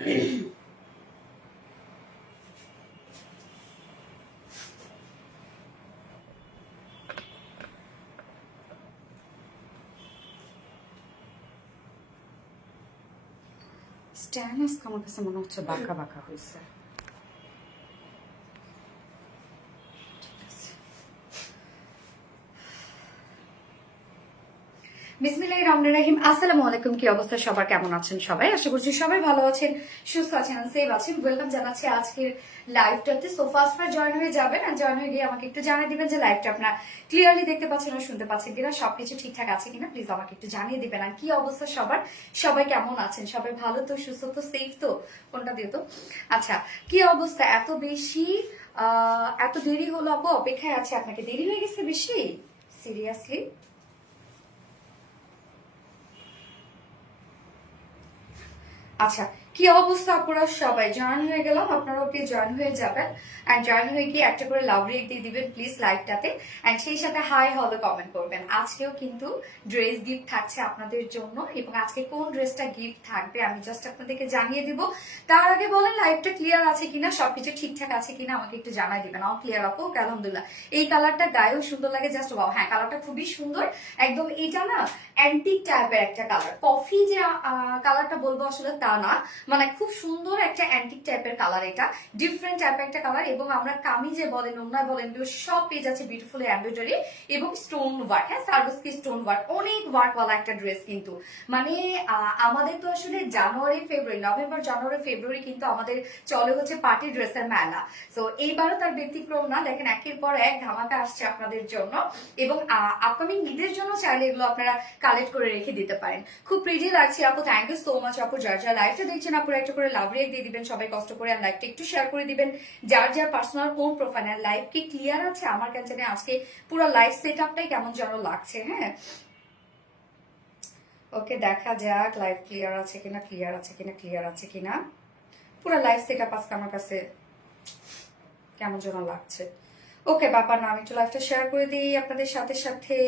স্ট্যানলেস আমার কাছে মনে হচ্ছে বাঁকা বাঁকা হয়েছে। বিসমিল্লাহির রহমানির রহিম। আসসালামু আলাইকুম। কি অবস্থা সবার, কেমন আছেন সবাই? আশা করছি সবাই ভালো আছেন, সুস্থ আছেন, সেফ আছেন। ওয়েলকাম জানাচ্ছি আজকের লাইভটাতে। সো ফার্স্ট জয়েন হয়ে যাবেন, আর জয়েন হয়ে গিয়ে আমাকে একটু জানিয়ে দিবেন যে লাইভটা আপনারা ক্লিয়ারলি দেখতে পাচ্ছেন আর শুনতে পাচ্ছেন কিনা, সবকিছু ঠিকঠাক আছে কিনা প্লিজ আমাকে একটু জানিয়ে দিবেন। আর কি অবস্থা সবার, সবাই কেমন আছেন? সবাই ভালো তো, সুস্থ তো, সেফ তো? কোনটা দিয়ে তো? আচ্ছা, কি অবস্থা? এত বেশি এত দেরি হলো আপু? অপেক্ষায় আছে আপনাকে? দেরি হয়ে গেছে বেশি? সিরিয়াসলি? আচ্ছা, কি অবস্থা আপনারা সবাই? জয়েন হয়ে গেলাম, আপনারাও প্লিজ জয়েন হয়ে যাবেন। অ্যান্ড জয়েন হয়ে গিয়ে একটা করে লাভ রেক দিয়ে দিবেন প্লিজ লাইভটাতে। অ্যান্ড সেই সাথে হাই হলো কমেন্ট করবেন। আজকেও কিন্তু ড্রেস গিফট থাকছে আপনাদের জন্য, এবং আজকে কোন ড্রেসটা গিফট থাকবে আমি জাস্ট আপনাদেরকে জানিয়ে দিব। তার আগে বলেন লাইভটা ক্লিয়ার আছে কিনা, সবকিছু ঠিকঠাক আছে কিনা আমাকে একটু জানাই দিবেন। আমার ক্লিয়ার আপু, আলহামদুলিল্লাহ। এই কালারটা গায়েও সুন্দর লাগে, জাস্ট ওয়াও। হ্যাঁ, কালারটা খুবই সুন্দর একদম। এটা না অ্যান্টিক টাইপের একটা কালার, কফি যে কালারটা বলবো আসলে তা না, মানে খুব সুন্দর একটা অ্যান্টিক টাইপের কালার। এটা ডিফারেন্ট টাইপের একটা কালার, এবং আমরা কামিজে বলেন, ওন্নায় বলেন, সব পেজ আছে বিউটিফুল এমব্রয়ডারি এবং স্টোন ওয়ার্ক। হ্যাঁ, সার্ভিসকি স্টোন ওয়ার্ক, অনেক ওয়ার্কওয়ালা একটা ড্রেস কিন্তু। মানে আমাদের তো আসলে জানুয়ারি ফেব্রুয়ারি, নভেম্বর জানুয়ারি ফেব্রুয়ারি কিন্তু আমাদের চলে হচ্ছে পার্টি ড্রেসের মেলা। তো এইবারও তার ব্যতিক্রম না। দেখেন একের পর এক ধামাকা আসছে আপনাদের জন্য, এবং আপকামিং ঈদের জন্য চাইলে এগুলো আপনারা কালেক্ট করে রেখে দিতে পারেন। খুব প্রিটি লাগছে আপু, থ্যাংক ইউ সো মাচ আপু। যার যার লাইভটা দেখছেন আপুর একটা করে লাভ রেক দিয়ে দিবেন সবাই কষ্ট করে, আর লাইভটা একটু শেয়ার করে দিবেন যার যার পার্সোনাল কোন প্রোফাইল। লাইভ কি ক্লিয়ার আছে? আমার কাছে আজকে পুরো লাইভ সেট আপটাই কেমন যেন লাগছে। হ্যাঁ, ওকে, দেখা যাক লাইভ ক্লিয়ার আছে কিনা, ক্লিয়ার আছে কিনা, ক্লিয়ার আছে কিনা। পুরো লাইভ সেট আপ আজকে আমার কাছে কেমন যেন লাগছে। ওকে, ব্যাপার না, আমি একটু লাইভটা শেয়ার করে দিই আপনাদের সাথে সাথে।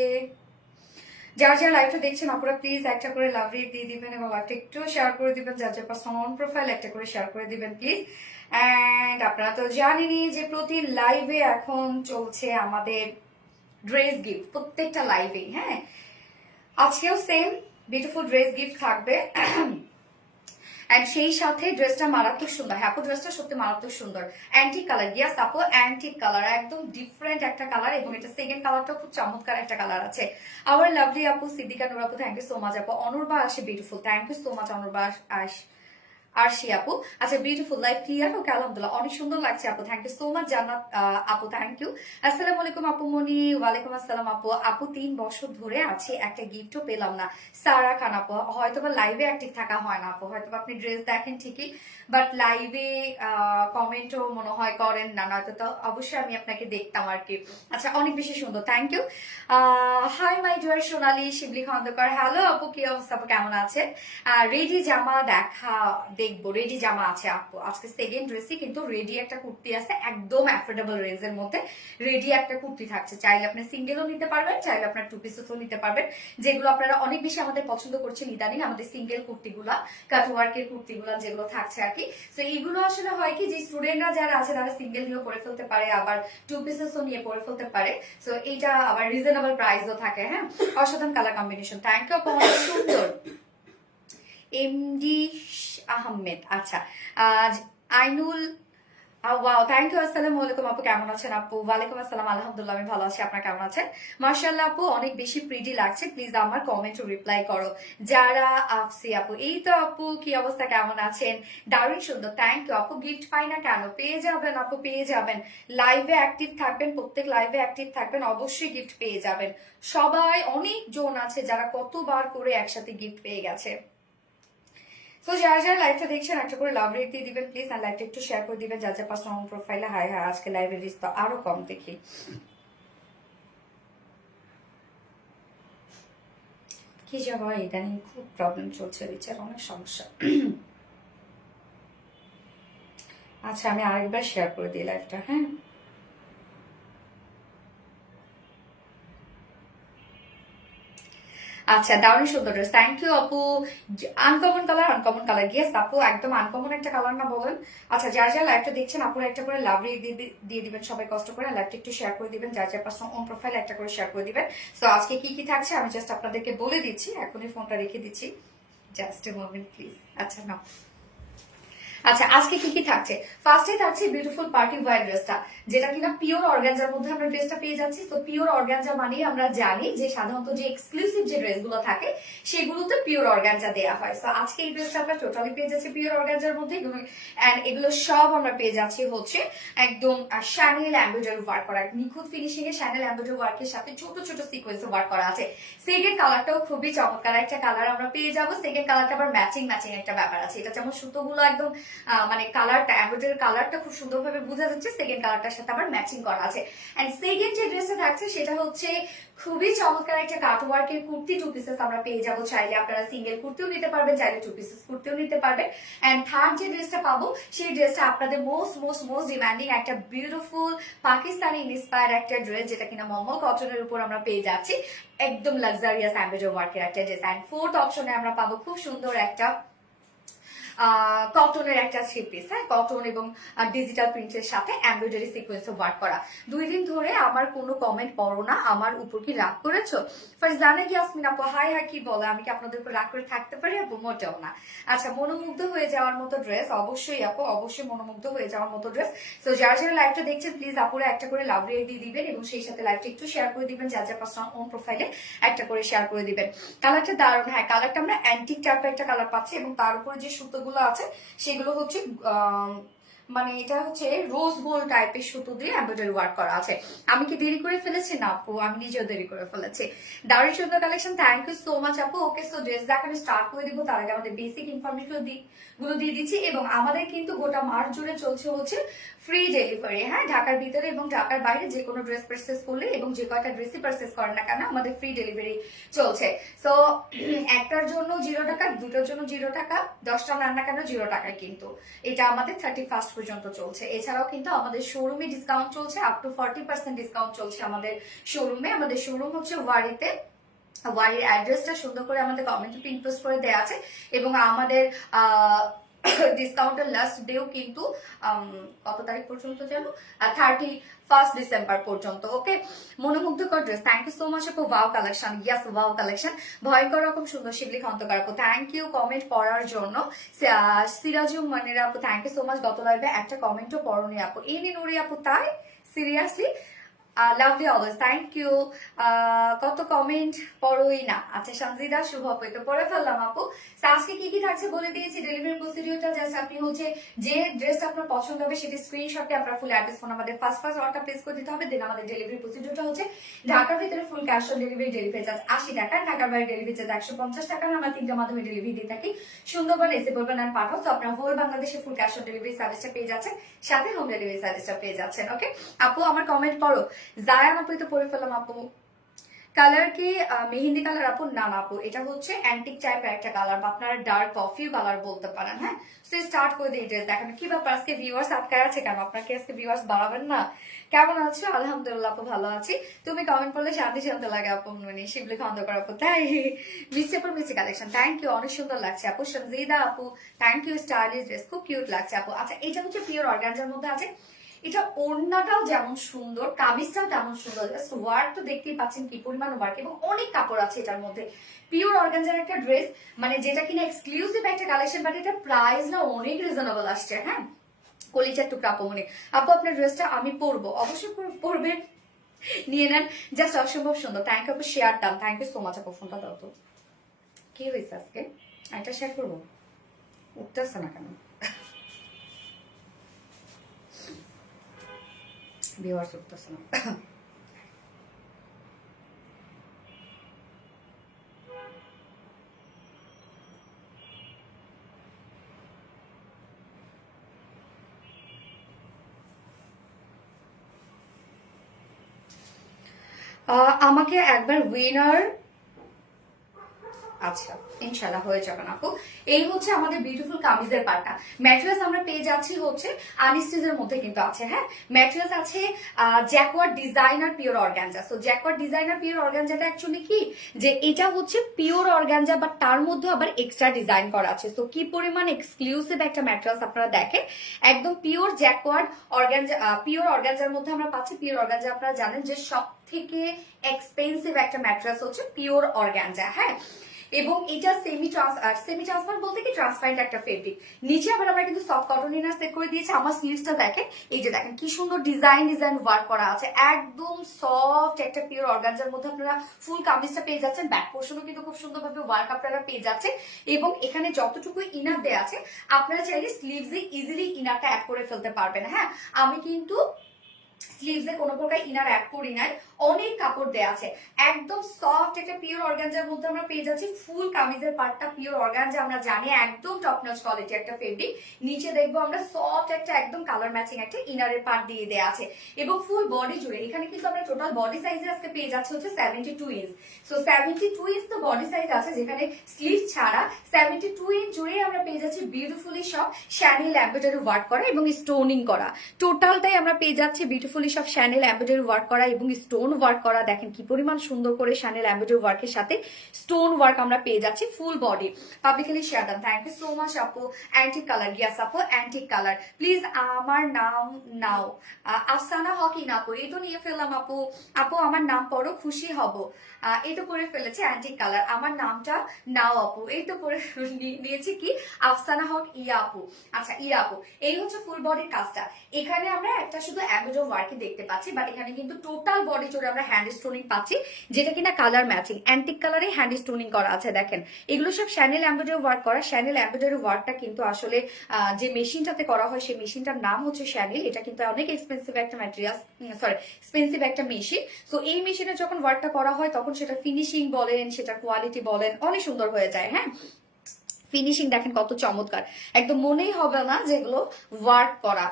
যারা যারা লাইভটা দেখছেন আপনারা প্লিজ একটা করে লাভ রেট দিয়ে দিবেন, এবং লাইভটা একটু শেয়ার করে দিবেন। যার যার পার্সোনাল প্রোফাইল একটা করে শেয়ার করে দিবেন প্লিজ। অ্যান্ড আপনারা তো জানেনই যে প্রতি লাইভে এখন চলছে আমাদের ড্রেস গিফট, প্রত্যেকটা লাইভে। হ্যাঁ, আজকেও সেম বিউটিফুল ড্রেস গিফট থাকবে। এন্ড সেই সাথে ড্রেসটা মারাত্মক সুন্দর। হ্যাঁ আপু, ড্রেসটা সত্যি মারাত্মক সুন্দর। অ্যান্টিক কালার, ইয়াস আপু, অ্যান্টিক কালার, একদম ডিফারেন্ট একটা কালার, এবং এটা সেকেন্ড কালারটা খুব চমৎকার একটা কালার আছে। আওয়ার লাভলি আপু সিদ্দিকা নূর আপু, থ্যাংক ইউ সো মাচ আপু। অনুর্বা আসে beautiful, thank you so much Anurba Arshi আপু। আচ্ছা, বিউটিফুল লাইফ ক্লিয়ার। ওকে, আলহামদুলিল্লাহ, অনেক সুন্দর লাগছে আপু, থ্যাংক ইউ সো মাচ জান্নাত আপু, থ্যাংক ইউ। আসসালামু আলাইকুম আপু মনি। ওয়ালাইকুম আসসালাম আপু। আপু 3 বছর ধরে আছে, একটা গিফটও পেলাম না। সারা খান আপু, হয়তোবা লাইভে অ্যাক্টিভ থাকা হয় না আপু, হয়তোবা আপনি ড্রেস দেখেন ঠিকই, বাট লাইভে কমেন্টও মনে হয় করেন না, নয়তো তো অবশ্যই আমি আপনাকে দেখতাম আর কি। আচ্ছা, অনেক বেশি সুন্দর, thank you. Hi my dear Sonali Shibli Khandaker, hello আপু, কি অবস্থা আপু, কেমন আছেন? রেডি জামা দেখবো, রেডি জামা আছে আপু। আজকে সেকেন্ড ড্রেসই কিন্তু রেডি একটা কুর্তি আছে, একদম অ্যাফোর্ডেবল রেঞ্জের মধ্যে রেডি একটা কুর্তি থাকছে। চাইলে আপনি সিঙ্গেলও নিতে পারবেন, চাইলে আপনার 2 পিসও নিতে পারবেন, যেগুলো আপনারা অনেক বেশি আমাদের পছন্দ করছেন ইদানিং, আমাদের সিঙ্গেল কুর্তিগুলা, কাটওয়ার্কের কুর্তিগুলা যেগুলো থাকছে আর কি। তো এইগুলো আসলে হয় কি, যে স্টুডেন্টরা যারা আছে তারা সিঙ্গেল নিয়েও পরে ফেলতে পারে, আবার 2 পিসেসও নিয়ে পরে ফেলতে পারে। তো এইটা আবার রিজনেবল প্রাইসও থাকে। হ্যাঁ, অসাধারণ কালার কম্বিনেশন, থ্যাংক ইউ আপু, অনেক সুন্দর। এমডি আহমেদ, আচ্ছা, আইনুল, ওয়াও, থ্যাংক ইউ। আসসালামু আলাইকুম আপু, কেমন আছেন আপু? ওয়ালাইকুম আসসালাম, আলহামদুলিল্লাহ আমি ভালো আছি, আপনার কেমন আছেন? মার্শাল্লাহ আপু, অনেক বেশি প্রিটি লাগছে, প্লিজ আমার কমেন্ট রিপ্লাই করো। যারা আফসি আপু, এই তো আপু, কি অবস্থা, কেমন আছেন? দারুণ সুন্দর, থ্যাংক ইউ আপু। গিফট পাই না কেন? পেয়ে যাবেন আপু, পেয়ে যাবেন। লাইভে অ্যাক্টিভ থাকবেন, প্রত্যেক লাইভে অ্যাক্টিভ থাকবেন, অবশ্যই গিফট পেয়ে যাবেন। সবাই, অনেক জন আছে যারা কতবার করে একসাথে গিফট পেয়ে গেছে। সো যারা যারা লাইভটা দেখছেন একটা করে লাভ রেট দিয়ে দিবেন প্লিজ, আর লাইভটা একটু শেয়ার করে দিবেন যার যার পার্সোনাল প্রোফাইলে। হাই হাই, আজকে লাইভের রিস্ক তো আরো কম দেখি। কি যে হয় ইদানিং, খুব প্রবলেম চলছে, রিচার অনেক সমস্যা। আচ্ছা, আমি আরেকবার শেয়ার করে দিই লাইভটা। হ্যাঁ, আচ্ছা, দারুণ সুন্দর ড্রেস, থ্যাংক ইউ আপু। Uncommon colour, uncommon colour, yes আপু, একদম আনকমন একটা কালার না বলেন। আচ্ছা, যার যার লাইভটা দেখছেন আপুরা একটা করে লাভ রেট দিয়ে দিবেন, সবাই কষ্ট করে লাইভটা একটু শেয়ার করে দিবেন, যার যার পার্সোনাল অন প্রোফাইল একটা করে শেয়ার করে দিবেন। সো আজকে কি কি থাকছে আমি জাস্ট আপনাদেরকে বলে দিচ্ছি, এখনই ফোনটা রেখে দিচ্ছি, জাস্ট এ মোমেন্ট প্লিজ। আচ্ছা না, আচ্ছা আজকে কি কি থাকছে, ফার্স্টে থাকছে বিউটিফুল পার্টি ওয়্যার ড্রেসটা, যেটা কিনা পিওর অর্গানজার মধ্যে আমরা ড্রেসটা পেয়ে যাচ্ছি। তো পিওর অর্গানজা মানে আমরা জানি যে সাধারণত যে এক্সক্লুসিভ যে ড্রেসগুলো থাকে সেগুলোতে পিওর অর্গানজা দেওয়া হয়। তো আজকে এই ড্রেসটা আমরা টোটালি পেয়ে যাচ্ছি পিওর অর্গানজার মধ্যে, এন্ড এগুলো সব আমরা পেয়ে যাচ্ছি হচ্ছে একদম শ্যানেল এমব্রয়ডারি ওয়ার্ক করা, নিখুঁত ফিনিশিং এ শ্যানেল এমব্রয়ডারি ওয়ার্কের সাথে ছোট ছোট সিকোয়েন্সে ওয়ার্ক করা আছে। সেকেন্ড কালারটাও খুবই চমৎকার একটা কালার আমরা পেয়ে যাবো। সেকেন্ড কালারটা আবার ম্যাচিং ম্যাচিং একটা ব্যাপার আছে, এটা যেমন সুতোগুলো একদম মানে কালারটা এমব্রয়ডারি কালারটা খুব সুন্দরভাবে বোঝা যাচ্ছে, সেকেন্ড কালারটার সাথে আবার ম্যাচিং করা আছে। এন্ড সেকেন্ড যে ড্রেসটা থাকছে সেটা হচ্ছে খুবই চমৎকার একটা কাটওয়ার্কের কুর্তি, টু পিসেস আমরা পেয়ে যাবো। চাইলে আপনারা সিঙ্গেল কুর্তিও নিতে পারবেন, চাইলে টু পিসেস কুর্তিও নিতে পারবেন। এন্ড থার্ড যে ড্রেসটা পাবো সেই ড্রেসটা আপনাদের মোস্ট মোস্ট মোস্ট ডিমান্ডিং একটা বিউটিফুল পাকিস্তানি ইন্সপায়ার একটা ড্রেস, যেটা কিনা মলমল কটনের উপর আমরা পেয়ে যাচ্ছি, একদম লাক্সারিয়াস এমব্রয়ডারি ওয়ার্কের একটা ড্রেস। এন্ড ফোর্থ অপশনে আমরা পাবো খুব সুন্দর একটা কটনের একটা থ্রি পিস, হ্যাঁ, কটন এবং ডিজিটাল প্রিন্টের সাথে এমব্রয়ডারি সিকোয়েন্স ওয়ার্ক করা। 2 দিন ধরে আমার কোনো কমেন্ট পড়ো না, আমার উপর কি রাগ করেছো? ফার্স্ট জানে কি আসমিন আপু, হাই হাই কি বলে, আমি কি আপনাদের উপর রাগ করে থাকতে পারি আপু? মোটেও না। আচ্ছা, মনোমুগ্ধ হয়ে যাওয়ার মতো ড্রেস, অবশ্যই আপু, অবশ্যই মনোমুগ্ধ হয়ে যাওয়ার মতো ড্রেস। তো যারা যারা লাইভটা দেখছেন প্লিজ আপুরা একটা করে লাভ রেট দিয়ে দিবেন, এবং সেই সাথে লাইভটা একটু শেয়ার করে দিবেন, যার যার পার্সোনাল ওন প্রোফাইলে একটা করে শেয়ার করে দিবেন। কালারটা দারুণ, হ্যাঁ কালারটা আমরা অ্যান্টিক টাইপের একটা কালার পাচ্ছি, এবং তার উপরে যে সুতোগুলো আছে সেগুলো হচ্ছে মানে এটা হচ্ছে রোজ গোল্ড টাইপের সুতো দিয়ে এমব্রয়ডারি ওয়ার্ক করা আছে। আমি কি দেরি করে ফেলেছি? না আপু, আমি নিজেও দেরি করে ফেলেছি। দারুণ সুন্দর collection, thank you so much আপু। ওকে, সো ড্রেস দেখানো স্টার্ট করে দিব, তার আগে আমাদের বেসিক ইনফরমেশন গুলো দিয়ে দিচ্ছি। এবং আমাদের কিন্তু গোটা মাস জুড়ে চলছে হচ্ছে ফ্রি ডেলিভারি, হ্যাঁ, ঢাকার ভিতরে এবং ঢাকার বাইরে যে কোনো ড্রেস পারচেস করলে এবং যে কয়টা ড্রেসই পারচেস করেন না কেন আমাদের ফ্রি ডেলিভারি চলছে। সো একটার জন্য 0 টাকা, দুটোর জন্য 0 টাকা, 10টা নেন না কেন 0 টাকায়, কিন্তু এটা আমাদের 31st পর্যন্ত চলছে। এছাড়াও কিন্তু আমাদের শোরুমে ডিসকাউন্ট চলছে, আপ টু 40% ডিসকাউন্ট চলছে আমাদের শোরুমে। আমাদের শোরুম হচ্ছে ওয়ারিতে, ওয়ারির অ্যাড্রেসটা সুন্দর করে আমাদের কমেন্টে পিন পোস্ট করে দেওয়া আছে, এবং আমাদের ডিসকাউন্টের লাস্ট ডেও কিন্তু কত তারিখ পর্যন্ত যেন, 31 ডিসেম্বর পর্যন্ত। ওকে, মনোমুগ্ধকর dress, thank you so much আপু। Wow collection, yes wow collection, ভয়ঙ্কর রকম সুন্দর। শিবলি খন্দকার আপু, থ্যাংক ইউ কমেন্ট পড়ার জন্য। সিরাজুম মনির আপু, থ্যাংক ইউ সো মাচ। গত লাইভে একটা কমেন্টও পড়নি আপু, এই নুরি আপু, তাই seriously lovely always, thank you. কত কমেন্ট পড়োই না। আচ্ছা সঞ্জিদা, শুভ আপু, তো পড়ে ফেললাম আপু। আজকে কি কি থাকছে বলে দিয়েছি। ডেলিভারি প্রসিডিউরটা জাস্ট আপনি হচ্ছে যে ড্রেসটা আপনার পছন্দ হবে সেটি স্ক্রিনশটে আপনার ফুল অ্যাড্রেস ফোন আমাদের ফার্স্ট অর্ডারটা প্লেস করে দিতে হবে। দেন আমাদের ডেলিভারি প্রসিডিউরটা হচ্ছে ঢাকার ভিতরে full cash on delivery charge 80 টাকা, ঢাকার বাইরে ডেলিভারি চার্জ 150 টাকা। আমরা 3টা মাধ্যমে ডেলিভারি দিয়ে থাকি, সুন্দরবন, এসে বলবেন আর পাঠাও। তো আপনার হোল বাংলাদেশে ফুল ক্যাশ অন ডেলিভারি সার্ভিসটা পেয়ে যাচ্ছেন, সাথে হোম ডেলিভারি সার্ভিসটা পেয়ে যাচ্ছেন। ওকে আপু, আমার কমেন্ট পড়ো। জায়ান আপু তো পড়ে ফেললাম আপু। কালার কি মেহেন্দি কালার আপু? না না আপু, এটা হচ্ছে অ্যান্টিক টাইপের একটা কালার, বা আপনারা ডার্ক কফি কালার বলতে পারেন। হ্যাঁ, সো স্টার্ট করে দিই ড্রেস দেখানো। কি ব্যাপার, আজকে ভিউয়ার্স আটকায় আছে কেন? আপনার কি আজকে ভিউয়ার্স বাড়াবেন না? কেমন আছো? আলহামদুলিল্লাহ আপু, ভালো আছি। তুমি কমেন্ট করলে শান্তি শান্তি লাগে আপু, মানে শিবলি খন্দকার আপু, তাই মিষ্টি আপু মিষ্টি কালেকশন, থ্যাংক ইউ, অনেক সুন্দর লাগছে আপু। সঞ্জিদা আপু, থ্যাংক ইউ, স্টাইলিশ ড্রেস, খুব কিউট লাগছে আপু। আচ্ছা, এটা হচ্ছে পিওর অর্গানজার মধ্যে আছে। এটা ওড়নাটাও যেমন সুন্দর, কামিজটাও তেমন সুন্দর, ওয়ার্ক তো দেখতেই পাচ্ছেন কি পরিমাণ ওয়ার্ক, এবং অনেক কাপড় আছে এটার মধ্যে। পিওর অর্গানজার একটা ড্রেস, মানে যেটা কিনা এক্সক্লুসিভ একটা কালেকশন, বাট এটা প্রাইস না অনেক রিজনেবল আসছে। হ্যাঁ, কলিজার টুকরা আপু, মনে আপু আপনার ড্রেসটা আমি পরবো, অবশ্যই পরবেন, নিয়ে নেন, জাস্ট অসম্ভব সুন্দর। থ্যাংক ইউ আপু, share done, thank you so much আপু। ফোনটা দাও তো, কি হয়েছে আজকে? একটা শেয়ার করবো, উঠতেছে না কেন? ভিউয়ার্স উঠতেছে না। আমাকে একবার উইনার, আচ্ছা ইনশাল্লাহ হয়ে যাবে না আপু। এই হচ্ছে আমাদের বিউটিফুল কামিজের পার্টটা। ম্যাটেরিয়ালস আমরা পেয়ে যাচ্ছি হচ্ছে আনস্টিচের মধ্যে কিন্তু আছে, হ্যাঁ। ম্যাটেরিয়ালস আছে jacquard designer pure organza. So jacquard designer pure অর্গানজাটা অ্যাকচুয়ালি কি, যে এটা হচ্ছে পিওর অর্গানজা, বাট তার মধ্যে আবার এক্সট্রা ডিজাইন করা আছে। সো কি পরিমাণ এক্সক্লুসিভ একটা ম্যাটেরিয়ালস আপনারা দেখেন, একদম পিওর জ্যাকওয়ার্ড অর্গানজা। পিওর অর্গানজার মধ্যে আমরা পাচ্ছি, পিওর অর্গানজা আপনারা জানেন যে সব থেকে এক্সপেন্সিভ একটা ম্যাটেরিয়ালস হচ্ছে পিওর অর্গানজা, হ্যাঁ। এবং এটা সেমি ট্রান্সপার বলতে কি ট্রান্সপারেন্ট একটা ফেব্রিক। নিচে আবার আমরা কিন্তু সফট কটন ইনার সেট করে দিয়েছি। আমার স্লিভসটা দেখেন, এই যে দেখেন কি সুন্দর ডিজাইন ওয়ার্ক করা আছে, একদম সফট একটা পিওর অর্গানজার মধ্যে আপনারা ফুল কামিজটা পেয়ে যাচ্ছেন। ব্যাক পোর্শনও কিন্তু খুব সুন্দরভাবে ওয়ার্ক আপনারা পেয়ে যাচ্ছেন। এবং এখানে যতটুকু ইনার দেওয়া আছে আপনারা চাইলে স্লিভসে ইজিলি ইনারটা অ্যাড করে ফেলতে পারবেন, হ্যাঁ। আমি কিন্তু স্লিভসে কোনো প্রকার ইনার অ্যাড করি নাই, অনেক কাপড় দেয়া আছে, একদম সফট একটা পিওর অর্গানজার মধ্যে আমরা পেয়ে যাচ্ছি। ফুল কামিজের পার্টটা পিওর অর্গানজা, আমরা জানি একদম টপ নচ কোয়ালিটি একটা ফেব্রিক। নিচে দেখবো আমরা সফট একটা একদম কালার ম্যাচিং একটা ইনারের পার্ট দিয়ে দেয়া আছে। এবং ফুল বডি জুড়ে এখানে কিন্তু আমরা টোটাল বডি সাইজে আজকে পেয়ে যাচ্ছি হচ্ছে 72 ইঞ্চ। সো 72 ইঞ্চ তো বডি সাইজ আছে, যেখানে স্লিভ ছাড়া 72 ইঞ্চ জুড়ে আমরা পেয়ে যাচ্ছি বিউটিফুলি সব শ্যানেল এমব্রয়ডারি ওয়ার্ক করা এবং স্টোনিং করা। টোটালটাই আমরা পেয়ে যাচ্ছি বিউটিফুলি সব শ্যানেল এমব্রয়ডারি ওয়ার্ক করা এবং স্টোন ওয়ার্ক করা। দেখেন কি পরিমাণ সুন্দর করে শ্যানেল এমব্রয়ডারি ওয়ার্কের সাথে স্টোন ওয়ার্ক আমরা পেয়ে যাচ্ছি ফুল বডি। পাবলিকলি শেয়ার দাম। থ্যাংক ইউ সো মাচ আপু। অ্যান্টিক কালার, ইয়াস আপু অ্যান্টিক কালার। প্লিজ আমার নাম নাও। আফসানা হক ইন আপু, এই তো নিয়ে ফেললাম আপু। আপু আমার নাম পড়ো, খুশি হব। এই তো করে ফেলেছে অ্যান্টিক কালার। আমার নামটা নাও আপু, এই তো করে নিয়েছি কি আফসানা হক ইয়া আপু। আচ্ছা ইয়া আপু, এই হচ্ছে ফুল বডির কাজটা। এখানে আমরা একটা শুধু এমব্রয়ডারি ওয়ার্কই দেখতে পাচ্ছি, বাট এখানে কিন্তু টোটাল বডি জুড়ে আমরা হ্যান্ড স্টোনিং পাচ্ছি, যেটা কিনা কালার ম্যাচিং অ্যান্টিক কালারে হ্যান্ড স্টোনিং করা আছে। দেখেন এগুলো সব শ্যানেল এমব্রয়ডারি ওয়ার্ক করা। শ্যানেল এমব্রয়ডারি ওয়ার্কটা কিন্তু আসলে যে মেশিনটাতে করা হয় সেই মেশিনটার নাম হচ্ছে শ্যানেল। এটা কিন্তু অনেক এক্সপেন্সিভ একটা ম্যাটেরিয়াল, সরি এক্সপেন্সিভ একটা মেশিন। সো এই মেশিনে যখন ওয়ার্কটা করা হয় তখন সেটা ফিনিশিং বলেন, সেটা কোয়ালিটি বলেন, অনেক সুন্দর হয়ে যায়, হ্যাঁ। ফিনিশিং দেখেন কত চমৎকার, একদম মনেই হবে না যেগুলো ওয়ার্ক করা।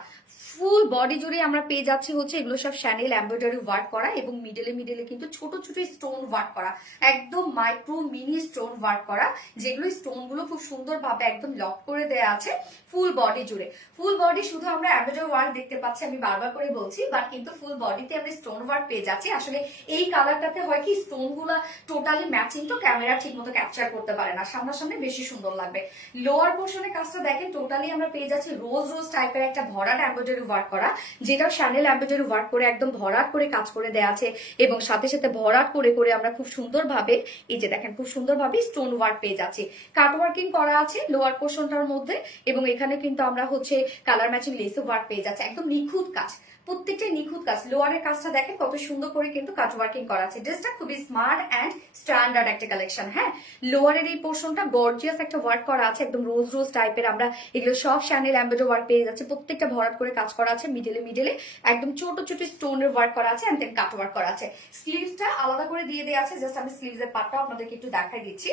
ফুল বডি জুড়ে আমরা পেয়ে যাচ্ছি হচ্ছে এগুলো সব শ্যানেল এমব্রয়ডারি ওয়ার্ক করা এবং মিডলে কিন্তু ছোট ছোট স্টোন ওয়ার্ক করা, একদম মাইক্রো মিনি স্টোন ওয়ার্ক করা, যেগুলো স্টোন গুলো খুব সুন্দরভাবে একদম লক করে দেয়া আছে ফুল বডি জুড়ে। ফুল বডি শুধু আমরা এমব্রয়ডারি ওয়ার্ক দেখতে পাচ্ছি, আমি বারবার করে বলছি, বাট কিন্তু ফুল বডিতে আমরা স্টোন ওয়ার্ক পেয়ে যাচ্ছি। আসলে এই কালারটাতে হয় কি স্টোন গুলা টোটালি ম্যাচিং, তো ক্যামেরা ঠিক মতো ক্যাপচার করতে পারে না, সামনাসামনি বেশি সুন্দর লাগবে। লোয়ার পোর্শনের কাজটা দেখেন, টোটালি আমরা পেয়ে যাচ্ছি রোজ রোজ টাইপের একটা ভরাট এমব্রয়ডারি ওয়ার্ক করা, যেটাও শ্যানেল এমব্রয়ডারি ওয়ার্ক করে একদম ভরাট করে কাজ করে দেয়া আছে। এবং সাথে সাথে ভরাট করে করে আমরা খুব সুন্দরভাবে, এই যে দেখেন খুব সুন্দরভাবে স্টোন ওয়ার্ক পেয়ে যাচ্ছি। কাট ওয়ার্কিং করা আছে লোয়ার পোর্শনটার মধ্যে, এবং এখানে কিন্তু আমরা হচ্ছে কালার ম্যাচিং লেস ওয়ার্ক পেয়ে যাচ্ছে, একদম নিখুঁত কাজ, প্রত্যেকটাই নিখুঁত কাজ। লোয়ারের কাজটা দেখেন কত সুন্দর করে কিন্তু কাট ওয়ার্কিং করা আছে। ড্রেসটা খুবই স্মার্ট অ্যান্ড স্ট্যান্ডার্ড একটা কালেকশন, হ্যাঁ। লোয়ারের এই পোর্শনটা গর্জিয়াস একটা ওয়ার্ক করা আছে, একদম রোজ রোজ টাইপের। আমরা এগুলো সব শ্যানেল এমব্রয়ডারি ওয়ার্ক পেয়ে যাচ্ছে, প্রত্যেকটা ভরাট করে কাজ করা আছে। মিডলে একদম ছোট ছোট স্টোনের ওয়ার্ক করা আছে, এন্ড দেন কাট ওয়ার্ক করা আছে। স্লিভসটা আলাদা করে দিয়ে দেওয়া আছে, জাস্ট আমি স্লিভসের পার্টটা আপনাদেরকে একটু দেখাই দিচ্ছি।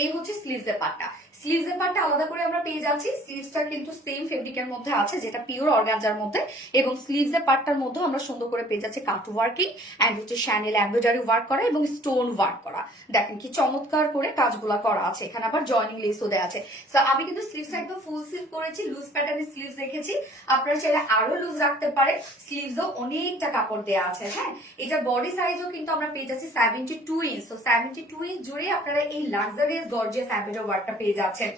এই হচ্ছে স্লিভসের পার্টটা। স্লিভসের পার্টটা আলাদা করে আমরা পেয়ে যাচ্ছি। স্লিভসটা কিন্তু সেম ফেব্রিকের মধ্যে আছে, যেটা পিওর অর্গানজার মধ্যে, এবং স্লিভসের পার্টটার মধ্যে আমরা সুন্দর করে পেয়ে যাচ্ছি কাট ওয়ার্কিং এন্ড হচ্ছে শ্যানেল এমব্রয়ডারি ওয়ার্ক করা এবং স্টোন ওয়ার্ক করা। দেখেন কি চমৎকার করে কাজগুলা করা আছে। এখানে আবার জয়নিং লেসও দেওয়া আছে। সো আমি কিন্তু স্লিভস একদম ফুল স্লিভ করেছি, লুজ প্যাটার্নের স্লিভস রেখেছি। আপনারা চাইলে আরো লুজ রাখতে পারে। স্লিভসও অনেকটা কাপড় দেওয়া আছে, হ্যাঁ। এটা বডি সাইজও কিন্তু আমরা পেয়ে যাচ্ছি 72 ইঞ্চ। তো 72 ইঞ্চ জুড়ে আপনারা এই লাক্সারিয়াস গর্জিয়াস এমব্রয়ডারি ওয়ার্কটা পেয়ে যাচ্ছেন।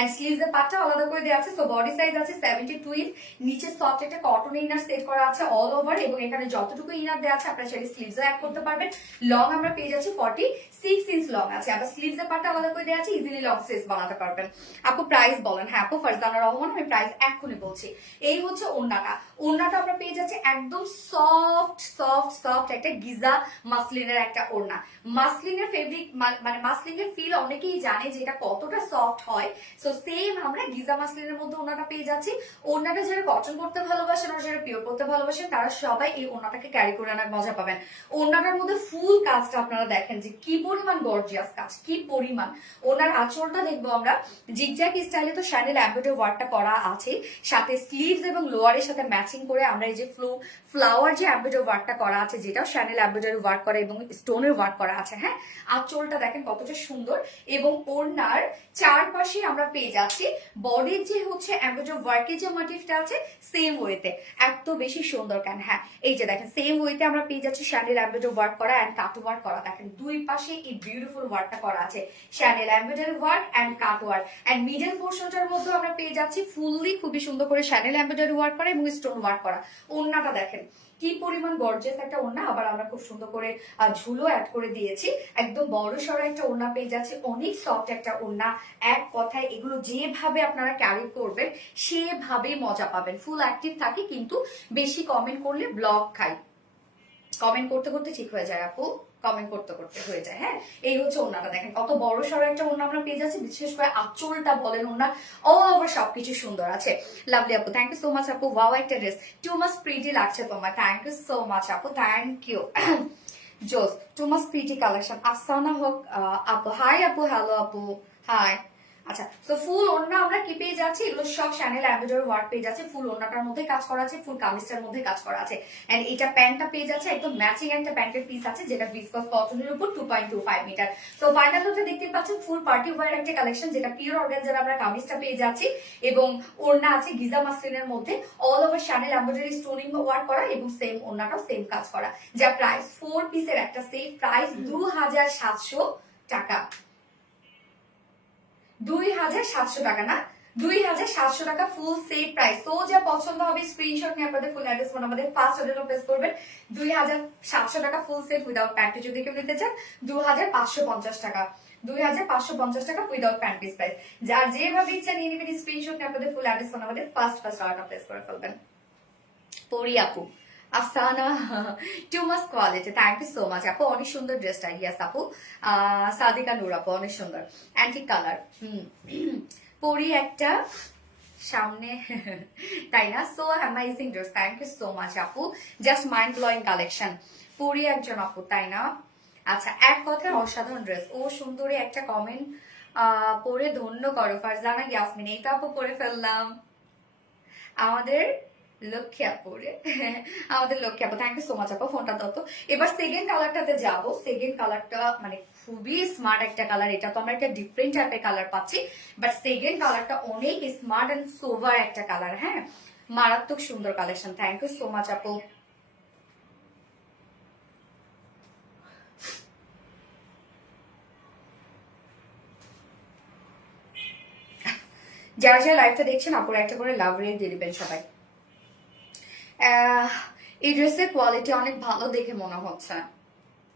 এন্ড স্লিভসের পার্টটা আলাদা করে দেওয়া আছে। সো বডি সাইজ আছে 72 ইঞ্চ, নিচে সফট একটা কটন ইনার সেট করা আছে অল ওভার, এবং এখানে যতটুকু ইনার দেওয়া আছে আপনারা চাইলে স্লিভসও অ্যাড করতে পারবেন। লং আমরা পেয়ে যাচ্ছি 46 ইঞ্চ লং আছে। আবার স্লিভসের পার্টটা আলাদা করে দেওয়া আছে, ইজিলি লং স্লিভস বানাতে পারবেন। আপু প্রাইস বলেন। হ্যাঁ আপু ফারজানা রহমান, আমি প্রাইস এখনই বলছি। এই হচ্ছে ওড়নাটা। ওড়নাটা আমরা পেয়ে যাচ্ছি একদম সফট সফট সফট একটা গিজা মাসলিনের একটা ওড়না। মাসলিনের ফেব্রিক মানে মাসলিনের ফিল অনেকেই জানে যে এটা কতটা সফট হয়। সো সেম আমরা গিজা মাসলিনের মধ্যে ওনাটা পেয়ে যাচ্ছি। ওনাটা যারা কটন করতে ভালোবাসেন আর যারা পিওর করতে ভালোবাসেন তারা সবাই এই ওনাটাকে ক্যারি করে আনার মজা পাবেন। ওনাটার মধ্যে ফুল কাজটা আপনারা দেখেন যে কি পরিমাণ গর্জিয়াস কাজ, কি পরিমাণ। ওনার আঁচলটা দেখবো আমরা জিগজ্যাগ স্টাইলে তো শ্যানেল এমব্রয়ডারি ওয়ার্কটা করা আছে, সাথে স্লিভস এবং লোয়ারের সাথে ম্যাচিং করে আমরা এই যে ফ্লাওয়ার যে এমব্রয়ডারি ওয়ার্কটা করা আছে, যেটাও শ্যানেল এমব্রয়ডারি ওয়ার্ক করা এবং স্টোনের ওয়ার্ক করা আছে। হ্যাঁ, আঁচলটা দেখেন কতটা সুন্দর, এবং ওনার চারপাশে আমরা পেয়ে যাচ্ছি বডির যে হচ্ছে এমব্রয়ডারি ওয়ার্কের যে মোটিভটা আছে সেম ওয়েতে। এত বেশি সুন্দর কেন? হ্যাঁ, এই যে দেখেন সেম ওয়েতে আমরা পেয়ে যাচ্ছি শ্যানেল এমব্রয়ডারি ওয়ার্ক করা এন্ড কাট ওয়ার্ক করা। দেখেন দুই পাশে এই বিউটিফুল ওয়ার্কটা করা আছে, channel embroidery work and cut work. And middle পোর্শনটার মধ্যে আমরা পেয়ে যাচ্ছি ফুললি খুবই সুন্দর করে শ্যানেল এমব্রয়ডারি ওয়ার্ক করা এবং স্টোন ওয়ার্ক করা। ওড়নাটা দেখেন কি পরিমাণ গর্জিয়াস একটা ওড়না, আবার আমরা খুব সুন্দর করে ঝুলো অ্যাড করে দিয়েছি। একদম বড় সড়ো একটা ওড়না পেয়ে যাচ্ছে, অনেক সফট একটা ওড়না। এক কথায় এগুলো যেভাবে আপনারা ক্যারি করবেন সেভাবেই মজা পাবেন। ফুল অ্যাক্টিভ থাকে, কিন্তু বেশি কমেন্ট করলে ব্লক খাই। কমেন্ট করতে করতে ঠিক হয়ে যায় আপু, কমেন্ট করতে করতে হয়ে যায়। হ্যাঁ, এই হচ্ছে ওড়নাটা দেখেন কত বড় সড়ো একটা ওড়না আমরা পেয়ে যাচ্ছি। বিশেষ করে আঁচলটা বলেন, ওড়না অল ওভার সবকিছু সুন্দর আছে। লাভলি আপু, থ্যাংক ইউ সো মাচ আপু। ওয়াও, একটা ড্রেস টু মাচ প্রিটি লাগছে তোমার। থ্যাংক ইউ সো মাচ আপু, থ্যাংক ইউ। জোস, too much pretty collection. Afsana হোক আপু, হাই আপু, হ্যালো আপু, হাই। আচ্ছা, তো ফুল ওড়না আমরা কি পেয়ে যাচ্ছি? এগুলো সব শ্যানেল এমব্রয়ডারি ওয়ার্ক পেয়ে যাচ্ছে। ফুল ওড়নাটার মধ্যে কাজ করা আছে, ফুল কামিজটার মধ্যে কাজ করা আছে। এন্ড এটা প্যান্টটা পেয়ে যাচ্ছে একদম ম্যাচিং একটা প্যান্টের পিস আছে, যেটা ভিসকস কটনের উপর 2.25 মিটার। সো ফাইনাল লুকটা দেখতে পাচ্ছেন ফুল পার্টি ওয়্যার একটা কালেকশন, যেটা পিওর অর্গানজার আমরা কামিজটা পেয়ে যাচ্ছি, এবং ওড়না আছে গিজা মাসলিনের মধ্যে all over channel embroidery stoning work করা, এবং সেম ওড়নাটাও সেম কাজ করা। যা প্রাইস 4 পিসের একটা সেট, প্রাইস 2700 টাকা। 2700 টাকা না, 2700 টাকা ফুল সেট প্রাইস। তো যা পছন্দ হবে স্ক্রিনশট নিয়ে আপনাদের ফুল অ্যাড্রেস ফোন আমাদের ফার্স্ট অর্ডার প্লেস করবেন। 2700 টাকা ফুল সেট উইদাউট প্যান্ট। যদি কেউ নিতে চান 2550 টাকা, 2550 টাকা উইদাউট প্যান্ট পিস প্রাইস। যার যেভাবে ইচ্ছা নিয়ে নেবেন, স্ক্রিনশট নিয়ে আপনাদের ফুল অ্যাড্রেস ফোন আমাদের ফার্স্ট অর্ডার প্লেস করে ফেলবেন। পরি আপু, Afsana, too much quality, thank you so much আপু, অনেক সুন্দর ড্রেসটা। ইয়াস আপু, সাদিকা নূর আপু, অনেক সুন্দর অ্যান্টিক কালার। পরি একটা সামনে, তাই না? So amazing dress, thank you so much আপু, জাস্ট মাইন্ড ব্লোয়িং কালেকশন। পরি একজন আপু, তাই না? আচ্ছা, এক কথায় অসাধারণ ড্রেস। ও সুন্দরী একটা কমেন্ট পরে ধন্য করো ফারজানা ইয়াসমিন। এই তো আপু পরে ফেললাম আমাদের লক্ষ্মী আপু রে, আমাদের লক্ষ্মী আপু, থ্যাংক ইউ সো মাচ আপু। ফোনটা দাও তো। এবার সেকেন্ড কালারটাতে যাবো। সেকেন্ড কালারটা মানে খুবই স্মার্ট একটা কালার। এটা তো আমরা একটা ডিফারেন্ট টাইপের কালার পাচ্ছি, বাট সেকেন্ড কালারটা অনেক স্মার্ট এন্ড সোভার একটা কালার। হ্যাঁ, মারাত্মক সুন্দর collection, thank you so much আপু। যারা যারা লাইভটা দেখছেন আপুর একটা করে লাভ রেট দিয়ে দিবেন সবাই। এই ড্রেসের কোয়ালিটি অনেক ভালো দেখে মনে হচ্ছে।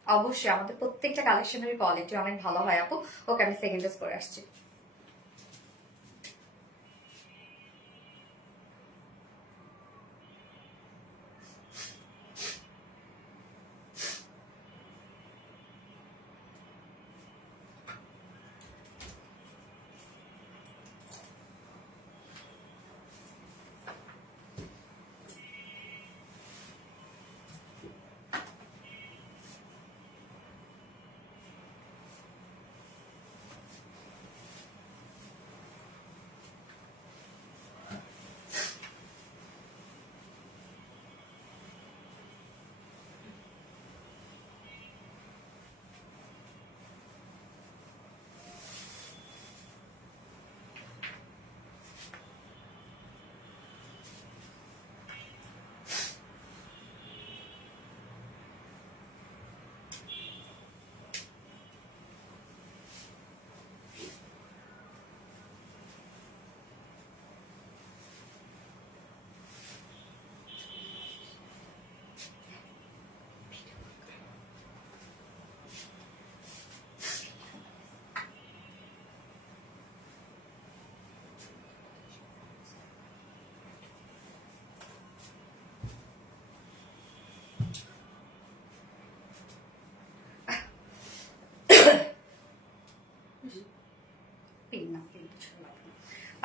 অবশ্যই আমাদের প্রত্যেকটা কালেকশনের কোয়ালিটি অনেক ভালো হয় আপু। ওকে, আমি সেকেন্ড ড্রেস করে আসছি।